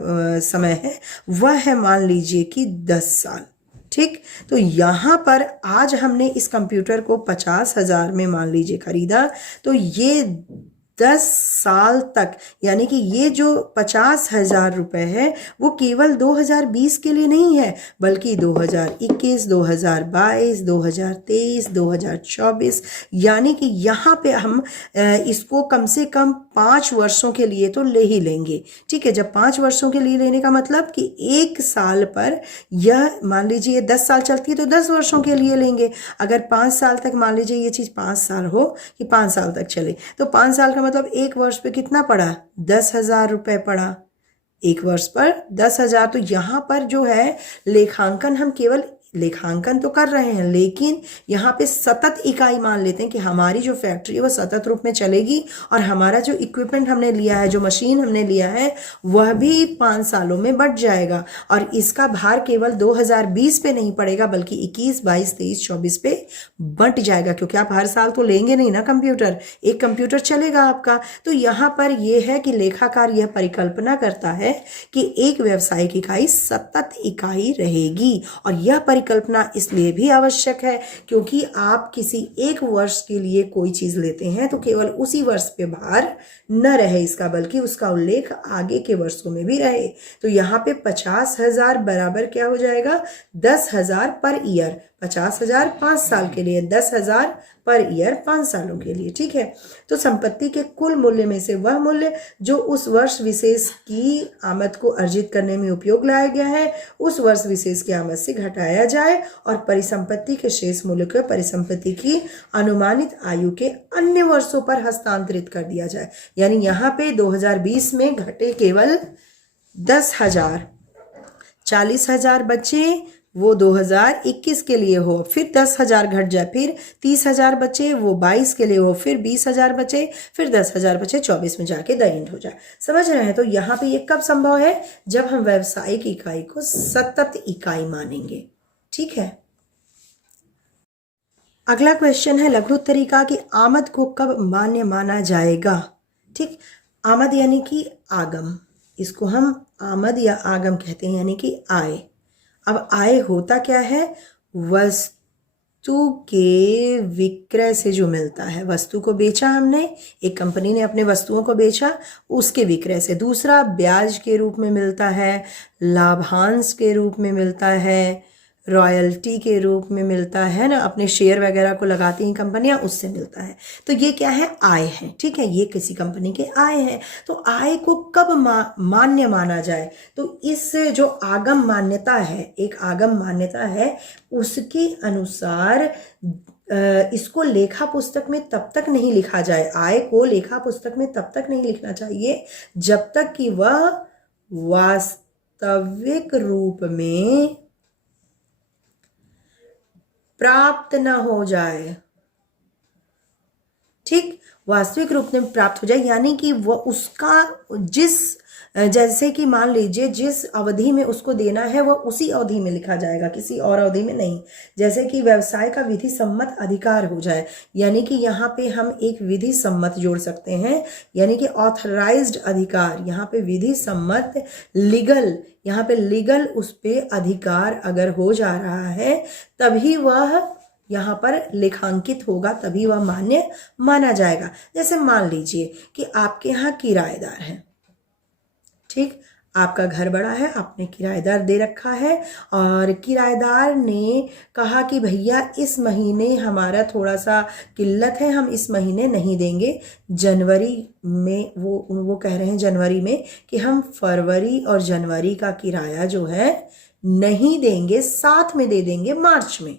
समय है वह है मान लीजिए कि 10 साल। ठीक, तो यहाँ पर आज हमने इस कंप्यूटर को 50,000 में मान लीजिए खरीदा, तो ये 10 साल तक, यानी कि ये जो 50,000 रुपये है वो केवल 2020 के लिए नहीं है, बल्कि 2021, 2022, 2023, 2024, यानी कि यहाँ पे हम इसको कम से कम 5 वर्षों के लिए तो ले ही लेंगे। ठीक है, जब 5 वर्षों के लिए लेने का मतलब कि 1 साल पर यह मान लीजिए 10 साल चलती है तो 10 वर्षों के लिए लेंगे। अगर 5 साल तक मान लीजिए ये चीज़ 5 साल हो कि 5 साल तक चले, तो 5 साल का मतलब 1 वर्ष पे कितना पड़ा? 10,000 रुपये पड़ा, 1 वर्ष पर 10,000। तो यहाँ पर जो है लेखांकन, हम केवल लेखांकन तो कर रहे हैं लेकिन यहाँ पे सतत इकाई मान लेते हैं कि हमारी जो फैक्ट्री है वो सतत रूप में चलेगी और हमारा जो इक्विपमेंट हमने लिया है, जो मशीन हमने लिया है, वह भी 5 सालों में बढ़ जाएगा और इसका भार केवल 2020 पे नहीं पड़ेगा बल्कि 21, 22, 23, 24 पे बंट जाएगा, क्योंकि आप हर साल तो लेंगे नहीं ना कंप्यूटर, एक कंप्यूटर चलेगा आपका। तो यहाँ पर यह है कि लेखाकार यह परिकल्पना करता है कि एक व्यावसायिक इकाई सतत इकाई रहेगी और यह परिकल्पना इसलिए भी आवश्यक है क्योंकि आप किसी एक वर्ष के लिए कोई चीज लेते हैं तो केवल उसी वर्ष पे भार न रहे इसका, बल्कि उसका उल्लेख आगे के वर्षों में भी रहे। तो यहाँ पे 50,000 बराबर क्या हो जाएगा? 10,000 पर ईयर। 50,000 5 साल के लिए, 10,000 पर ईयर 5 सालों के लिए। ठीक है, तो संपत्ति के कुल मूल्य में से वह मूल्य जो उस वर्ष विशेष की आमद को अर्जित करने में उपयोग लाया गया है उस वर्ष विशेष की आमद से घटाया जाए और परिसंपत्ति के शेष मूल्य को परिसंपत्ति की अनुमानित आयु के अन्य वर्षों पर हस्तांतरित कर दिया जाए। यानी यहाँ पे 2020 में घटे केवल 10,000, 40,000 बचे वो 2021 के लिए हो, फिर 10,000 घट जाए, फिर 30,000 बचे वो 22 के लिए हो, फिर 20,000 बचे, फिर 10,000 बचे 24 में जाके द एंड हो जाए। समझ रहे हैं? तो यहाँ पे ये कब संभव है? जब हम व्यावसायिक इकाई को सतत इकाई मानेंगे। ठीक है, अगला क्वेश्चन है लघु उत्तरी का कि आमद को कब मान्य माना जाएगा। ठीक, आमद यानी कि आगम, इसको हम आमद या आगम कहते हैं, यानी कि आय। अब आय होता क्या है? वस्तु के विक्रय से जो मिलता है, वस्तु को बेचा हमने, एक कंपनी ने अपने वस्तुओं को बेचा, उसके विक्रय से। दूसरा ब्याज के रूप में मिलता है, लाभांश के रूप में मिलता है, रॉयल्टी के रूप में मिलता है ना, अपने शेयर वगैरह को लगाती हैं कंपनियां, उससे मिलता है। तो ये क्या है? आय है। ठीक है, ये किसी कंपनी के आय है। तो आय को कब मान्य माना जाए? तो इस जो आगम मान्यता है, एक आगम मान्यता है, उसके अनुसार इसको लेखा पुस्तक में तब तक नहीं लिखा जाए, आय को लेखा पुस्तक में तब तक नहीं लिखना चाहिए जब तक कि वह वास्तविक रूप में प्राप्त न हो जाए। ठीक, वास्तविक रूप में प्राप्त हो जाए, यानी कि वह उसका जैसे कि मान लीजिए जिस अवधि में उसको देना है वह उसी अवधि में लिखा जाएगा, किसी और अवधि में नहीं। जैसे कि व्यवसाय का विधि सम्मत अधिकार हो जाए, यानी कि यहाँ पे हम एक विधि सम्मत जोड़ सकते हैं, यानी कि ऑथराइज्ड अधिकार, यहाँ पे विधि सम्मत लीगल, यहाँ पे लीगल उस पे अधिकार अगर हो जा रहा है तभी वह यहाँ पर लेखांकित होगा, तभी वह मान्य माना जाएगा। जैसे मान लीजिए कि आपके यहाँ किराएदार हैं, ठीक, आपका घर बड़ा है, आपने किराएदार दे रखा है और किराएदार ने कहा कि भैया इस महीने हमारा थोड़ा सा किल्लत है, हम इस महीने नहीं देंगे। जनवरी में वो कह रहे हैं जनवरी में कि हम फरवरी और जनवरी का किराया जो है नहीं देंगे, साथ में दे देंगे मार्च में,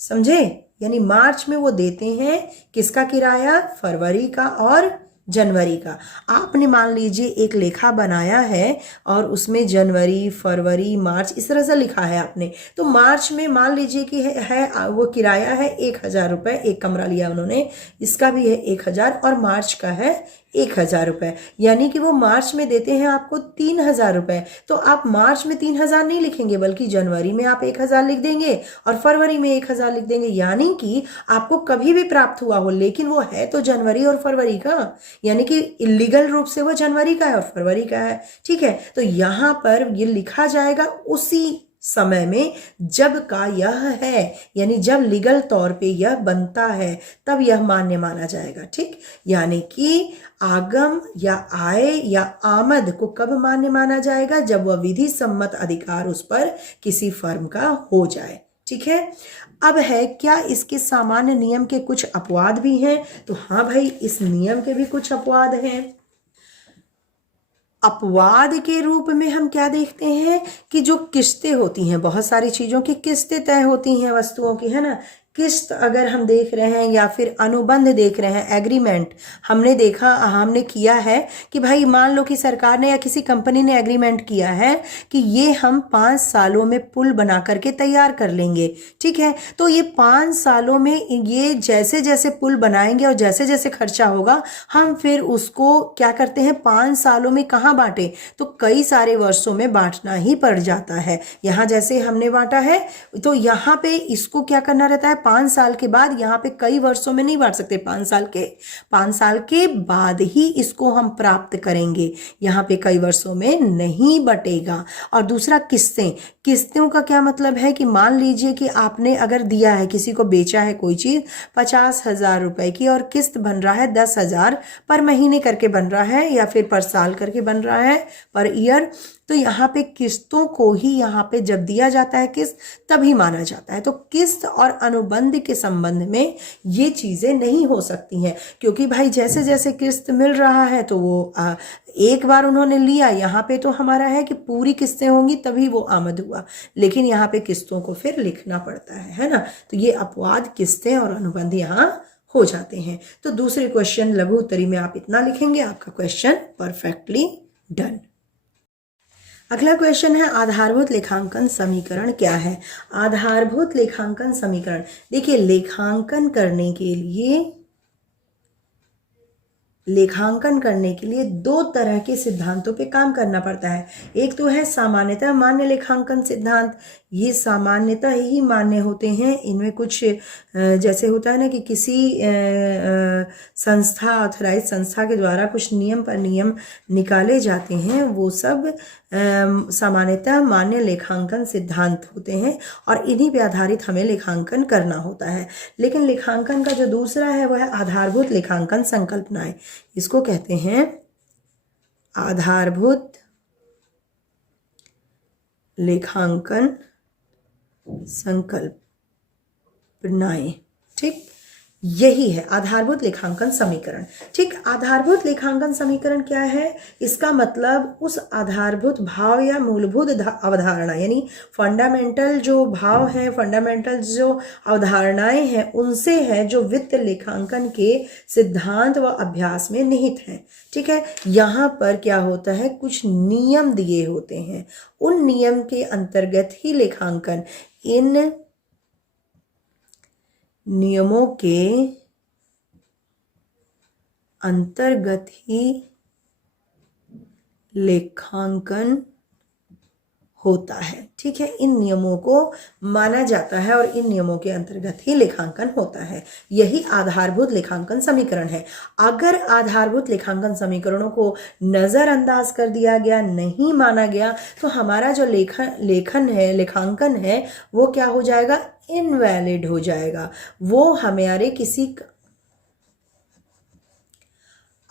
समझे? यानी मार्च में वो देते हैं किसका किराया, फरवरी का और जनवरी का। आपने मान लीजिए एक लेखा बनाया है और उसमें जनवरी, फरवरी, मार्च इस तरह से लिखा है आपने, तो मार्च में मान लीजिए कि है वो किराया है 1,000 रुपये, एक कमरा लिया उन्होंने, इसका भी है 1,000 और मार्च का है 1,000 रुपये, यानी कि वो मार्च में देते हैं आपको 3,000 रुपये। तो आप मार्च में 3,000 नहीं लिखेंगे बल्कि जनवरी में आप 1,000 लिख देंगे और फरवरी में 1,000 लिख देंगे, यानी कि आपको कभी भी प्राप्त हुआ हो लेकिन वो है तो जनवरी और फरवरी का, यानी कि इलीगल रूप से वो जनवरी का है और फरवरी का है। ठीक है, तो यहाँ पर ये लिखा जाएगा उसी समय में जब का यह है, यानी जब लीगल तौर पे यह बनता है तब यह मान्य माना जाएगा। ठीक, यानी कि आगम या आय या आमद को कब मान्य माना जाएगा, जब वह विधि सम्मत अधिकार उस पर किसी फर्म का हो जाए। ठीक है, अब है क्या इसके सामान्य नियम के कुछ अपवाद भी हैं? तो हाँ भाई, इस नियम के भी कुछ अपवाद हैं। अपवाद के रूप में हम क्या देखते हैं कि जो किस्तें होती हैं, बहुत सारी चीज़ों की किस्तें तय होती हैं वस्तुओं की, है ना। किस्त अगर हम देख रहे हैं या फिर अनुबंध देख रहे हैं, एग्रीमेंट हमने किया है कि भाई मान लो कि सरकार ने या किसी कंपनी ने एग्रीमेंट किया है कि ये हम 5 सालों में पुल बना करके तैयार कर लेंगे। ठीक है, तो ये 5 सालों में ये जैसे जैसे पुल बनाएंगे और जैसे जैसे खर्चा होगा हम फिर उसको क्या करते हैं, 5 सालों में कहाँ बांटे, तो कई सारे वर्षों में बांटना ही पड़ जाता है। यहाँ जैसे हमने बांटा है तो यहाँ पे इसको क्या करना रहता है, 5 साल के बाद, यहाँ पे कई वर्षों में नहीं बांट सकते, 5 साल के बाद ही इसको हम प्राप्त करेंगे, यहाँ पे कई वर्षों में नहीं बटेगा। और दूसरा किस्तों का क्या मतलब है कि मान लीजिए कि आपने अगर दिया है, किसी को बेचा है कोई चीज़ 50,000 रुपए की और किस्त बन रहा है 10,000 पर महीने करके बन रहा है या फिर पर साल करके बन रहा है, पर ईयर, तो यहाँ पे किस्तों को ही यहाँ पे जब दिया जाता है किस्त तभी माना जाता है। तो किस्त और अनुबंध के संबंध में ये चीज़ें नहीं हो सकती हैं, क्योंकि भाई जैसे जैसे किस्त मिल रहा है तो वो एक बार उन्होंने लिया, यहाँ पे तो हमारा है कि पूरी किस्तें होंगी तभी वो आमद हुआ, लेकिन यहाँ पे किस्तों को फिर लिखना पड़ता है ना। तो ये अपवाद किस्तें और अनुबंध यहाँ हो जाते हैं। तो दूसरे क्वेश्चन लघु उत्तरी में आप इतना लिखेंगे, आपका क्वेश्चन परफेक्टली डन। अगला क्वेश्चन है आधारभूत लेखांकन समीकरण क्या है। आधारभूत लेखांकन समीकरण, देखिए लेखांकन करने के लिए 2 तरह के सिद्धांतों पे काम करना पड़ता है। एक तो है सामान्यतः मान्य लेखांकन सिद्धांत, ये सामान्यतः ही मान्य होते हैं, इनमें कुछ जैसे होता है ना कि किसी संस्था, ऑथराइज संस्था के द्वारा कुछ नियम पर नियम निकाले जाते हैं, वो सब सामान्यतः मान्य लेखांकन सिद्धांत होते हैं और इन्हीं पे आधारित हमें लेखांकन करना होता है। लेकिन लेखांकन का जो दूसरा है वह है आधारभूत लेखांकन संकल्पनाएं, इसको कहते हैं आधारभूत लेखांकन संकल्पनाएं। ठीक, यही है आधारभूत लेखांकन समीकरण। ठीक, आधारभूत लेखांकन समीकरण क्या है? इसका मतलब उस आधारभूत भाव या मूलभूत अवधारणा, यानी फंडामेंटल जो भाव है, फंडामेंटल जो अवधारणाएं हैं, उनसे है जो वित्त लेखांकन के सिद्धांत व अभ्यास में निहित हैं। ठीक है, यहाँ पर क्या होता है, कुछ नियम दिए होते हैं, उन नियम के अंतर्गत ही लेखांकन, इन नियमों के अंतर्गत ही लेखांकन होता है। ठीक है, इन नियमों को माना जाता है और इन नियमों के अंतर्गत ही लेखांकन होता है। यही आधारभूत लेखांकन समीकरण है। अगर आधारभूत लेखांकन समीकरणों को नजरअंदाज कर दिया गया, नहीं माना गया, तो हमारा जो लेखांकन है वो क्या हो जाएगा? इनवैलिड हो जाएगा। वो हमारे किसी,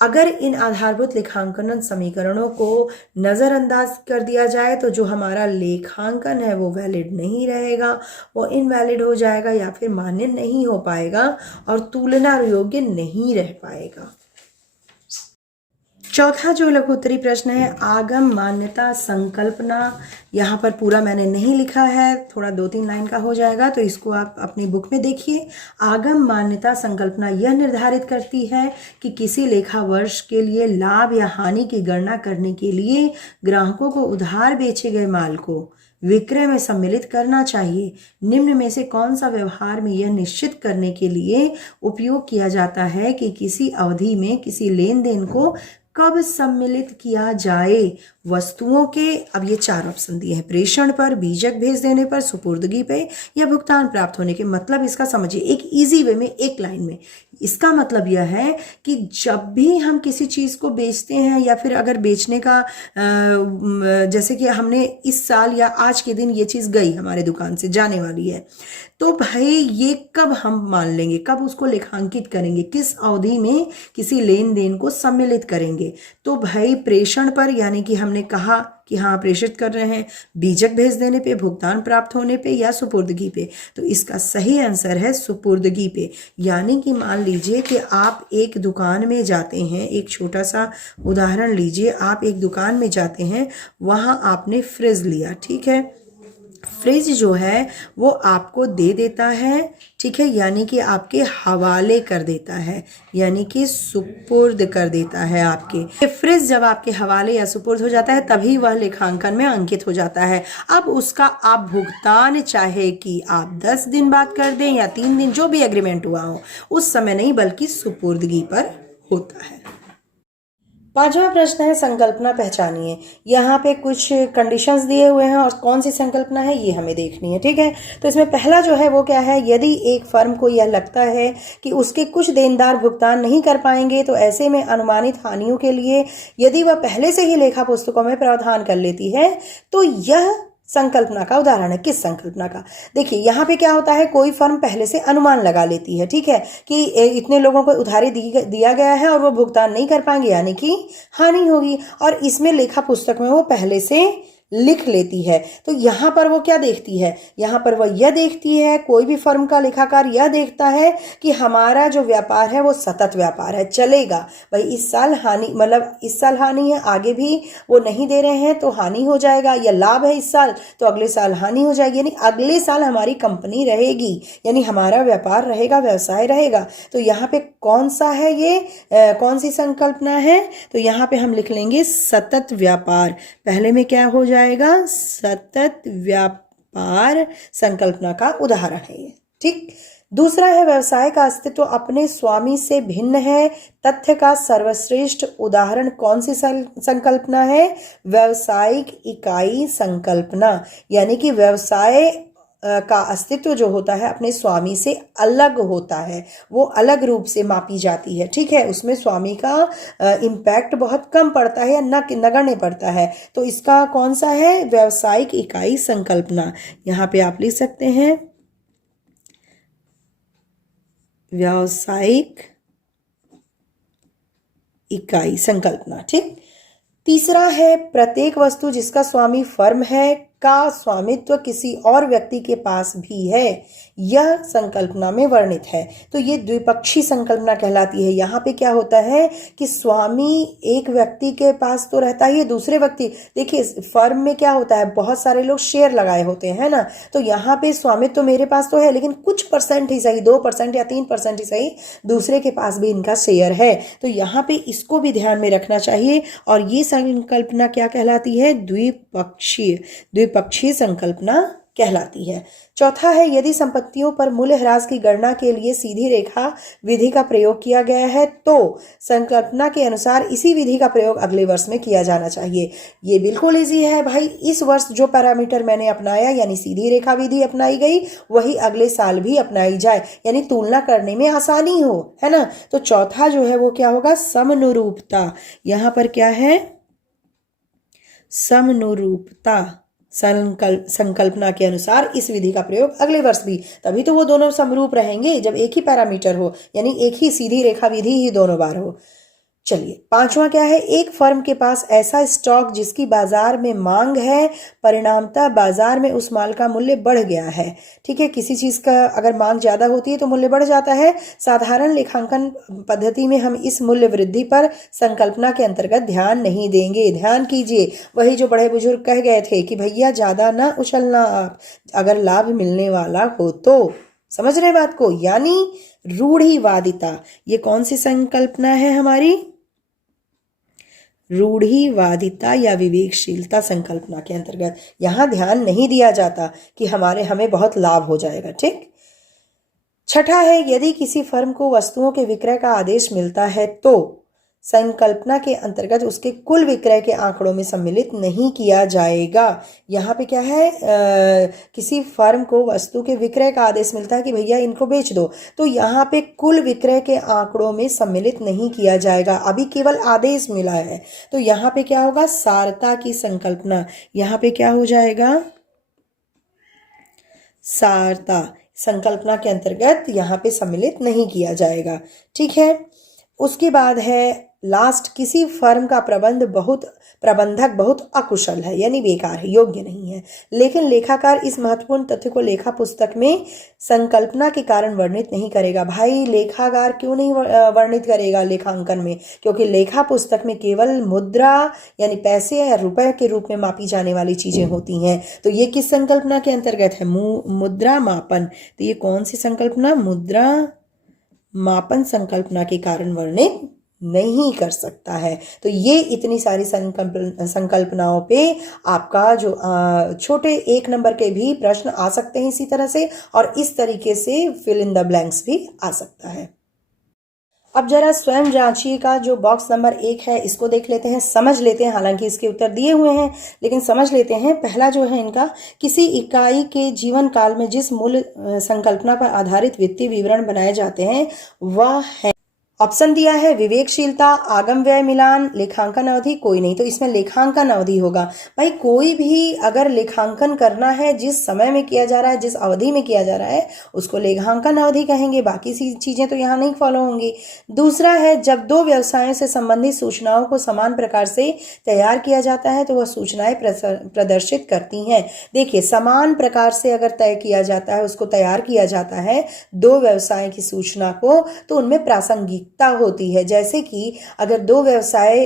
अगर इन आधारभूत लेखांकन समीकरणों को नज़रअंदाज कर दिया जाए तो जो हमारा लेखांकन है वो वैलिड नहीं रहेगा, वो इनवैलिड हो जाएगा या फिर मान्य नहीं हो पाएगा और तुलना योग्य नहीं रह पाएगा। चौथा जो लघु उत्तरी प्रश्न है, आगम मान्यता संकल्पना। यहाँ पर पूरा मैंने नहीं लिखा है, थोड़ा 2-3 लाइन का हो जाएगा, तो इसको आप अपनी बुक में देखिए। आगम मान्यता संकल्पना यह निर्धारित करती है कि किसी लेखा वर्ष के लिए लाभ या हानि की गणना करने के लिए ग्राहकों को उधार बेचे गए माल को विक्रय में सम्मिलित करना चाहिए। निम्न में से कौन सा व्यवहार में यह निश्चित करने के लिए उपयोग किया जाता है कि किसी अवधि में किसी लेन देन को कब सम्मिलित किया जाए? वस्तुओं के, अब ये 4 ऑप्शन दिए हैं, प्रेषण पर, बीजक भेज देने पर, सुपुर्दगी पे या भुगतान प्राप्त होने के। मतलब इसका समझिए एक इजी वे में, एक लाइन में। इसका मतलब यह है कि जब भी हम किसी चीज़ को बेचते हैं या फिर अगर बेचने का जैसे कि हमने इस साल या आज के दिन ये चीज़ गई हमारे दुकान से, जाने वाली है, तो भाई ये कब हम मान लेंगे, कब उसको लेखांकित करेंगे, किस अवधि में किसी लेन देन को सम्मिलित करेंगे? तो भाई प्रेषण पर, यानी कि हमने कहा कि हाँ प्रेषित कर रहे हैं, बीजक भेज देने पे, भुगतान प्राप्त होने पे या सुपुर्दगी पे। तो इसका सही आंसर है सुपुर्दगी पे। यानी कि मान लीजिए कि आप एक दुकान में जाते हैं, एक छोटा सा उदाहरण लीजिए, आप एक दुकान में जाते हैं, वहाँ आपने फ्रिज लिया, ठीक है, फ्रिज जो है वो आपको दे देता है, ठीक है, यानी कि आपके हवाले कर देता है, यानी कि सुपुर्द कर देता है आपके। ये फ्रिज जब आपके हवाले या सुपुर्द हो जाता है तभी वह लेखांकन में अंकित हो जाता है। अब उसका आप भुगतान चाहे कि आप 10 दिन बाद कर दें या 3 दिन, जो भी एग्रीमेंट हुआ हो, उस समय नहीं बल्कि सुपुर्दगी पर होता है। 5वां प्रश्न है संकल्पना पहचानिए। यहाँ पे कुछ कंडीशंस दिए हुए हैं और कौन सी संकल्पना है ये हमें देखनी है। ठीक है, तो इसमें पहला जो है वो क्या है, यदि एक फर्म को यह लगता है कि उसके कुछ देनदार भुगतान नहीं कर पाएंगे तो ऐसे में अनुमानित हानियों के लिए यदि वह पहले से ही लेखा पुस्तकों में प्रावधान कर लेती है तो यह संकल्पना का उदाहरण है। किस संकल्पना का? देखिए यहाँ पे क्या होता है, कोई फर्म पहले से अनुमान लगा लेती है, ठीक है, कि इतने लोगों को उधारी दिया गया है और वो भुगतान नहीं कर पाएंगे, यानी कि हानि होगी, और इसमें लेखा पुस्तक में वो पहले से लिख लेती है। तो यहाँ पर वो क्या देखती है, यहाँ पर वह यह देखती है, कोई भी फर्म का लेखाकार यह देखता है कि हमारा जो व्यापार है वो सतत व्यापार है, चलेगा। भाई इस साल हानि, मतलब इस साल हानि है, आगे भी वो नहीं दे रहे हैं तो हानि हो जाएगा, या लाभ है इस साल तो अगले साल हानि हो जाएगी, यानी अगले साल हमारी कंपनी रहेगी, यानी हमारा व्यापार रहेगा, व्यवसाय रहेगा। तो यहाँ पे कौन सा है ये, कौन सी संकल्पना है? तो यहाँ पे हम लिख लेंगे सतत व्यापार। पहले में क्या हो जाएगा, सतत व्यापार संकल्पना का उदाहरण है ये। ठीक, दूसरा है व्यवसाय का अस्तित्व अपने स्वामी से भिन्न है। तथ्य का सर्वश्रेष्ठ उदाहरण कौन सी संकल्पना है? व्यावसायिक इकाई संकल्पना, यानी कि व्यवसाय का अस्तित्व जो होता है अपने स्वामी से अलग होता है, वो अलग रूप से मापी जाती है। ठीक है, उसमें स्वामी का इम्पैक्ट बहुत कम पड़ता है या नगण्य पड़ता है। तो इसका कौन सा है? व्यावसायिक इकाई संकल्पना। यहाँ पे आप लिख सकते हैं व्यावसायिक इकाई संकल्पना। ठीक, तीसरा है प्रत्येक वस्तु जिसका स्वामी फर्म है का स्वामित्व किसी और व्यक्ति के पास भी है, यह संकल्पना में वर्णित है। तो ये द्विपक्षी संकल्पना कहलाती है। यहाँ पे क्या होता है कि स्वामी एक व्यक्ति के पास तो रहता ही है, दूसरे व्यक्ति, देखिए फर्म में क्या होता है, बहुत सारे लोग शेयर लगाए होते हैं ना, तो यहाँ पे स्वामित्व तो मेरे पास तो है, लेकिन कुछ परसेंट ही सही, 2% या 3% ही सही, दूसरे के पास भी इनका शेयर है। तो यहाँ पे इसको भी ध्यान में रखना चाहिए। और ये संकल्पना क्या कहलाती है? द्विपक्षीय संकल्पना कहलाती है। चौथा है, यदि संपत्तियों पर मूल्यह्रास की गणना के लिए सीधी रेखा विधि का प्रयोग किया गया है तो संकल्पना के अनुसार इसी विधि का प्रयोग अगले वर्ष में किया जाना चाहिए। ये बिल्कुल इजी है भाई, इस वर्ष जो पैरामीटर मैंने अपनाया यानी सीधी रेखा विधि अपनाई गई, वही अगले साल भी अपनाई जाए, यानी तुलना करने में आसानी हो, है ना। तो चौथा जो है वो क्या होगा? समनुरूपता। यहाँ पर क्या है? समनुरूपता। संकल्पना के अनुसार इस विधि का प्रयोग अगले वर्ष भी, तभी तो वो दोनों समरूप रहेंगे जब एक ही पैरामीटर हो, यानी एक ही सीधी रेखा विधि ही दोनों बार हो। चलिए, पांचवा क्या है? एक फर्म के पास ऐसा स्टॉक जिसकी बाजार में मांग है, परिणामतः बाजार में उस माल का मूल्य बढ़ गया है। ठीक है, किसी चीज का अगर मांग ज्यादा होती है तो मूल्य बढ़ जाता है। साधारण लेखांकन पद्धति में हम इस मूल्य वृद्धि पर संकल्पना के अंतर्गत ध्यान नहीं देंगे। ध्यान कीजिए, वही जो बड़े बुजुर्ग कह गए थे कि भैया ज्यादा ना उछलना आप, अगर लाभ मिलने वाला हो तो। समझ रहे बात को? यानी रूढ़िवादिता। ये कौन सी संकल्पना है हमारी? रूढ़िवादिता या विवेकशीलता संकल्पना के अंतर्गत। यहां ध्यान नहीं दिया जाता कि हमें बहुत लाभ हो जाएगा। ठीक। छठा है, यदि किसी फर्म को वस्तुओं के विक्रय का आदेश मिलता है तो संकल्पना के अंतर्गत उसके कुल विक्रय के आंकड़ों में सम्मिलित नहीं किया जाएगा। यहाँ पे क्या है? किसी फर्म को वस्तु के विक्रय का आदेश मिलता है कि भैया इनको बेच दो, तो यहाँ पे कुल विक्रय के आंकड़ों में सम्मिलित नहीं किया जाएगा, अभी केवल आदेश मिला है। तो यहाँ पे क्या होगा? सारता की संकल्पना। यहाँ पे क्या हो जाएगा? सारता संकल्पना के अंतर्गत यहाँ पे सम्मिलित नहीं किया जाएगा। ठीक है। उसके बाद है लास्ट, किसी फर्म का प्रबंधक बहुत अकुशल है, यानी बेकार है, योग्य नहीं है, लेकिन लेखाकार इस महत्वपूर्ण तथ्य को लेखा पुस्तक में संकल्पना के कारण वर्णित नहीं करेगा। भाई लेखाकार क्यों नहीं वर्णित करेगा लेखांकन में? क्योंकि लेखा पुस्तक में केवल मुद्रा यानी पैसे या रुपए के रूप में मापी जाने वाली चीजें होती हैं। तो ये किस संकल्पना के अंतर्गत है? मुद्रा मापन। तो ये कौन सी संकल्पना? मुद्रा मापन संकल्पना के कारण वर्णित नहीं कर सकता है। तो ये इतनी सारी संकल्पनाओं पे आपका जो छोटे 1 नंबर के भी प्रश्न आ सकते हैं इसी तरह से, और इस तरीके से फिल इन द ब्लैंक्स भी आ सकता है। अब जरा स्वयं जांचिए का जो बॉक्स नंबर 1 है इसको देख लेते हैं, समझ लेते हैं। हालांकि इसके उत्तर दिए हुए हैं लेकिन समझ लेते हैं। पहला जो है इनका, किसी इकाई के जीवन काल में जिस मूल्य संकल्पना पर आधारित वित्तीय विवरण बनाए जाते हैं वह है, ऑप्शन दिया है विवेकशीलता, आगम व्यय मिलान, लेखांकन अवधि, कोई नहीं। तो इसमें लेखांकन अवधि होगा। भाई कोई भी अगर लेखांकन करना है, जिस समय में किया जा रहा है, जिस अवधि में किया जा रहा है, उसको लेखांकन अवधि कहेंगे, बाकी सी चीजें तो यहाँ नहीं फॉलो होंगी। दूसरा है, जब 2 व्यवसायों से संबंधित सूचनाओं को समान प्रकार से तैयार किया जाता है तो वह सूचनाएं प्रदर्शित करती हैं। देखिए, समान प्रकार से अगर तय किया जाता है, उसको तैयार किया जाता है 2 व्यवसाय की सूचना को, तो उनमें प्रासंगिक होती है। जैसे कि अगर 2 व्यवसाय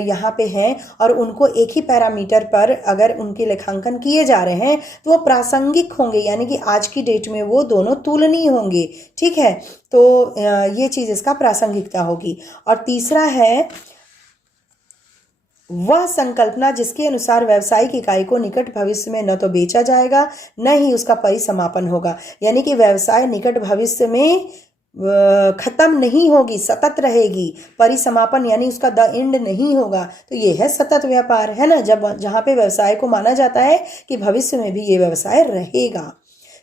यहाँ पे हैं और उनको एक ही पैरामीटर पर अगर उनके लेखांकन किए जा रहे हैं तो वो प्रासंगिक होंगे, यानी कि आज की डेट में वो दोनों तुलनीय होंगे। ठीक है, तो ये चीज इसका प्रासंगिकता होगी। और तीसरा है वह संकल्पना जिसके अनुसार व्यावसायिक इकाई को निकट भविष्य में न तो बेचा जाएगा न ही उसका परिसमापन होगा, यानी कि व्यवसाय निकट भविष्य में खत्म नहीं होगी, सतत रहेगी। परिसमापन यानी उसका द एंड नहीं होगा। तो ये है सतत व्यापार, है ना, जहां पे व्यवसाय को माना जाता है कि भविष्य में भी ये व्यवसाय रहेगा।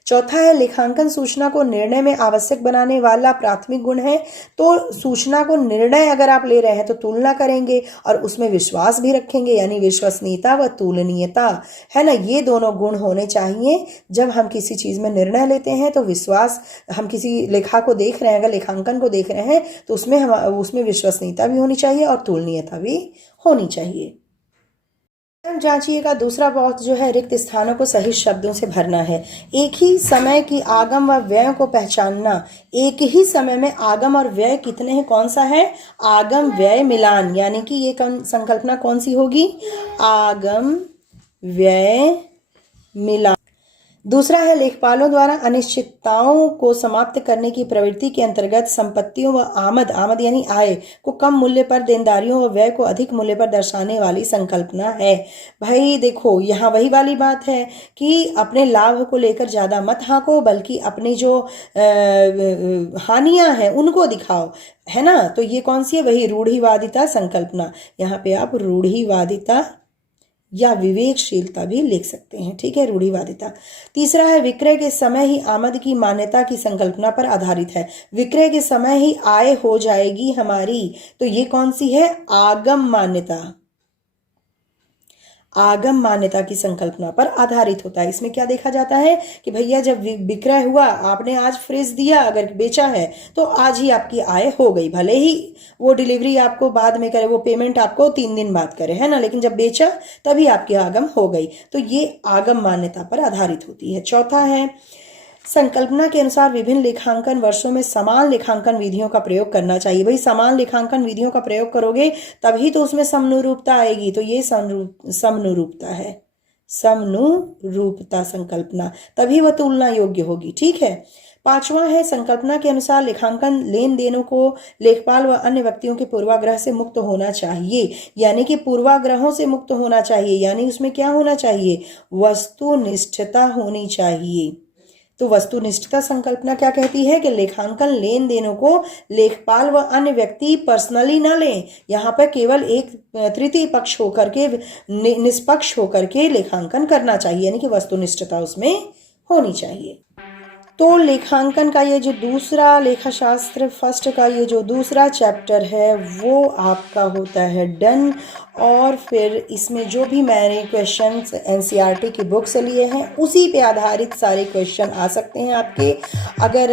चौथा है लेखांकन सूचना को निर्णय में आवश्यक बनाने वाला प्राथमिक गुण है। तो सूचना को निर्णय अगर आप ले रहे हैं तो तुलना करेंगे और उसमें विश्वास भी रखेंगे, यानी विश्वसनीयता व तुलनीयता, है ना। ये दोनों गुण होने चाहिए जब हम किसी चीज में निर्णय लेते हैं। तो विश्वास, हम किसी लेखा को देख रहे हैं, अगर लेखांकन को देख रहे हैं तो उसमें विश्वसनीयता भी होनी चाहिए और तुलनीयता भी होनी चाहिए। जांचिएगा। दूसरा बॉक्स जो है रिक्त स्थानों को सही शब्दों से भरना है। एक ही समय की आगम व व्यय को पहचानना। एक ही समय में आगम और व्यय कितने हैं, कौन सा है, आगम व्यय मिलान, यानी कि ये संकल्पना कौन सी होगी, आगम व्यय मिलान। दूसरा है लेखपालों द्वारा अनिश्चितताओं को समाप्त करने की प्रवृत्ति के अंतर्गत संपत्तियों व आमद यानी आय को कम मूल्य पर, देनदारियों व व्यय को अधिक मूल्य पर दर्शाने वाली संकल्पना है। भाई देखो, यहाँ वही वाली बात है कि अपने लाभ को लेकर ज्यादा मत हाँको, बल्कि अपनी जो हानियां हैं उनको दिखाओ, है ना। तो ये कौन सी है, वही रूढ़िवादिता संकल्पना। यहाँ पे आप रूढ़िवादिता या विवेकशीलता भी लिख सकते हैं, ठीक है, रूढ़िवादिता। तीसरा है विक्रय के समय ही आमद की मान्यता की संकल्पना पर आधारित है। विक्रय के समय ही आय हो जाएगी हमारी, तो ये कौन सी है, आगम मान्यता। आगम मान्यता की संकल्पना पर आधारित होता है। इसमें क्या देखा जाता है कि भैया जब विक्रय हुआ, आपने आज फ्रिज दिया, अगर बेचा है तो आज ही आपकी आय हो गई, भले ही वो डिलीवरी आपको बाद में करे, वो पेमेंट आपको 3 दिन बाद करे, है ना, लेकिन जब बेचा तभी आपकी आगम हो गई। तो ये आगम मान्यता पर आधारित होती है। चौथा है संकल्पना के अनुसार विभिन्न लेखांकन वर्षों में समान लेखांकन विधियों का प्रयोग करना चाहिए। भाई समान लेखांकन विधियों का प्रयोग करोगे तभी तो उसमें समनुरूपता आएगी। तो ये समनुरूपता है, समनुरूपता संकल्पना, तभी वह तुलना योग्य होगी, ठीक है। पांचवा है संकल्पना के अनुसार लेखांकन लेन देनों को लेखपाल व अन्य व्यक्तियों के पूर्वाग्रह से मुक्त होना चाहिए, यानी कि पूर्वाग्रहों से मुक्त होना चाहिए, यानी उसमें क्या होना चाहिए, वस्तुनिष्ठता होनी चाहिए। तो वस्तुनिष्ठता संकल्पना क्या कहती है कि लेखांकन लेन देनों को लेखपाल व अन्य व्यक्ति पर्सनली ना लें, यहाँ पर केवल एक तृतीय पक्ष होकर के, निष्पक्ष होकर के लेखांकन करना चाहिए, यानी कि वस्तुनिष्ठता उसमें होनी चाहिए। तो लेखांकन का ये जो दूसरा लेखाशास्त्र फर्स्ट का ये जो दूसरा चैप्टर है वो आपका होता है डन। और फिर इसमें जो भी मैंने क्वेश्चंस एनसीईआरटी की बुक से लिए हैं उसी पे आधारित सारे क्वेश्चन आ सकते हैं आपके। अगर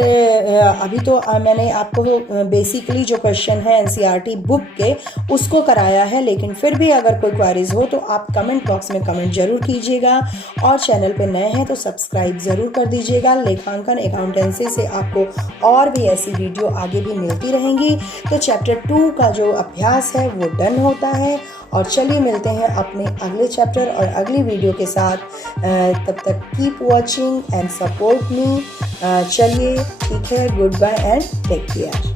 अभी तो मैंने आपको बेसिकली जो क्वेश्चन है एनसीईआरटी बुक के उसको कराया है, लेकिन फिर भी अगर कोई क्वेरीज हो तो आप कमेंट बॉक्स में कमेंट जरूर कीजिएगा, और चैनल पे नए हैं तो सब्सक्राइब जरूर कर दीजिएगा। लेखांकन अकाउंटेंसी से आपको और भी ऐसी वीडियो आगे भी मिलती रहेंगी। तो चैप्टर 2 का जो अभ्यास है वो डन होता है। और चलिए मिलते हैं अपने अगले चैप्टर और अगली वीडियो के साथ। तब तक keep watching and support me. चलिए ठीक है, good bye and take care.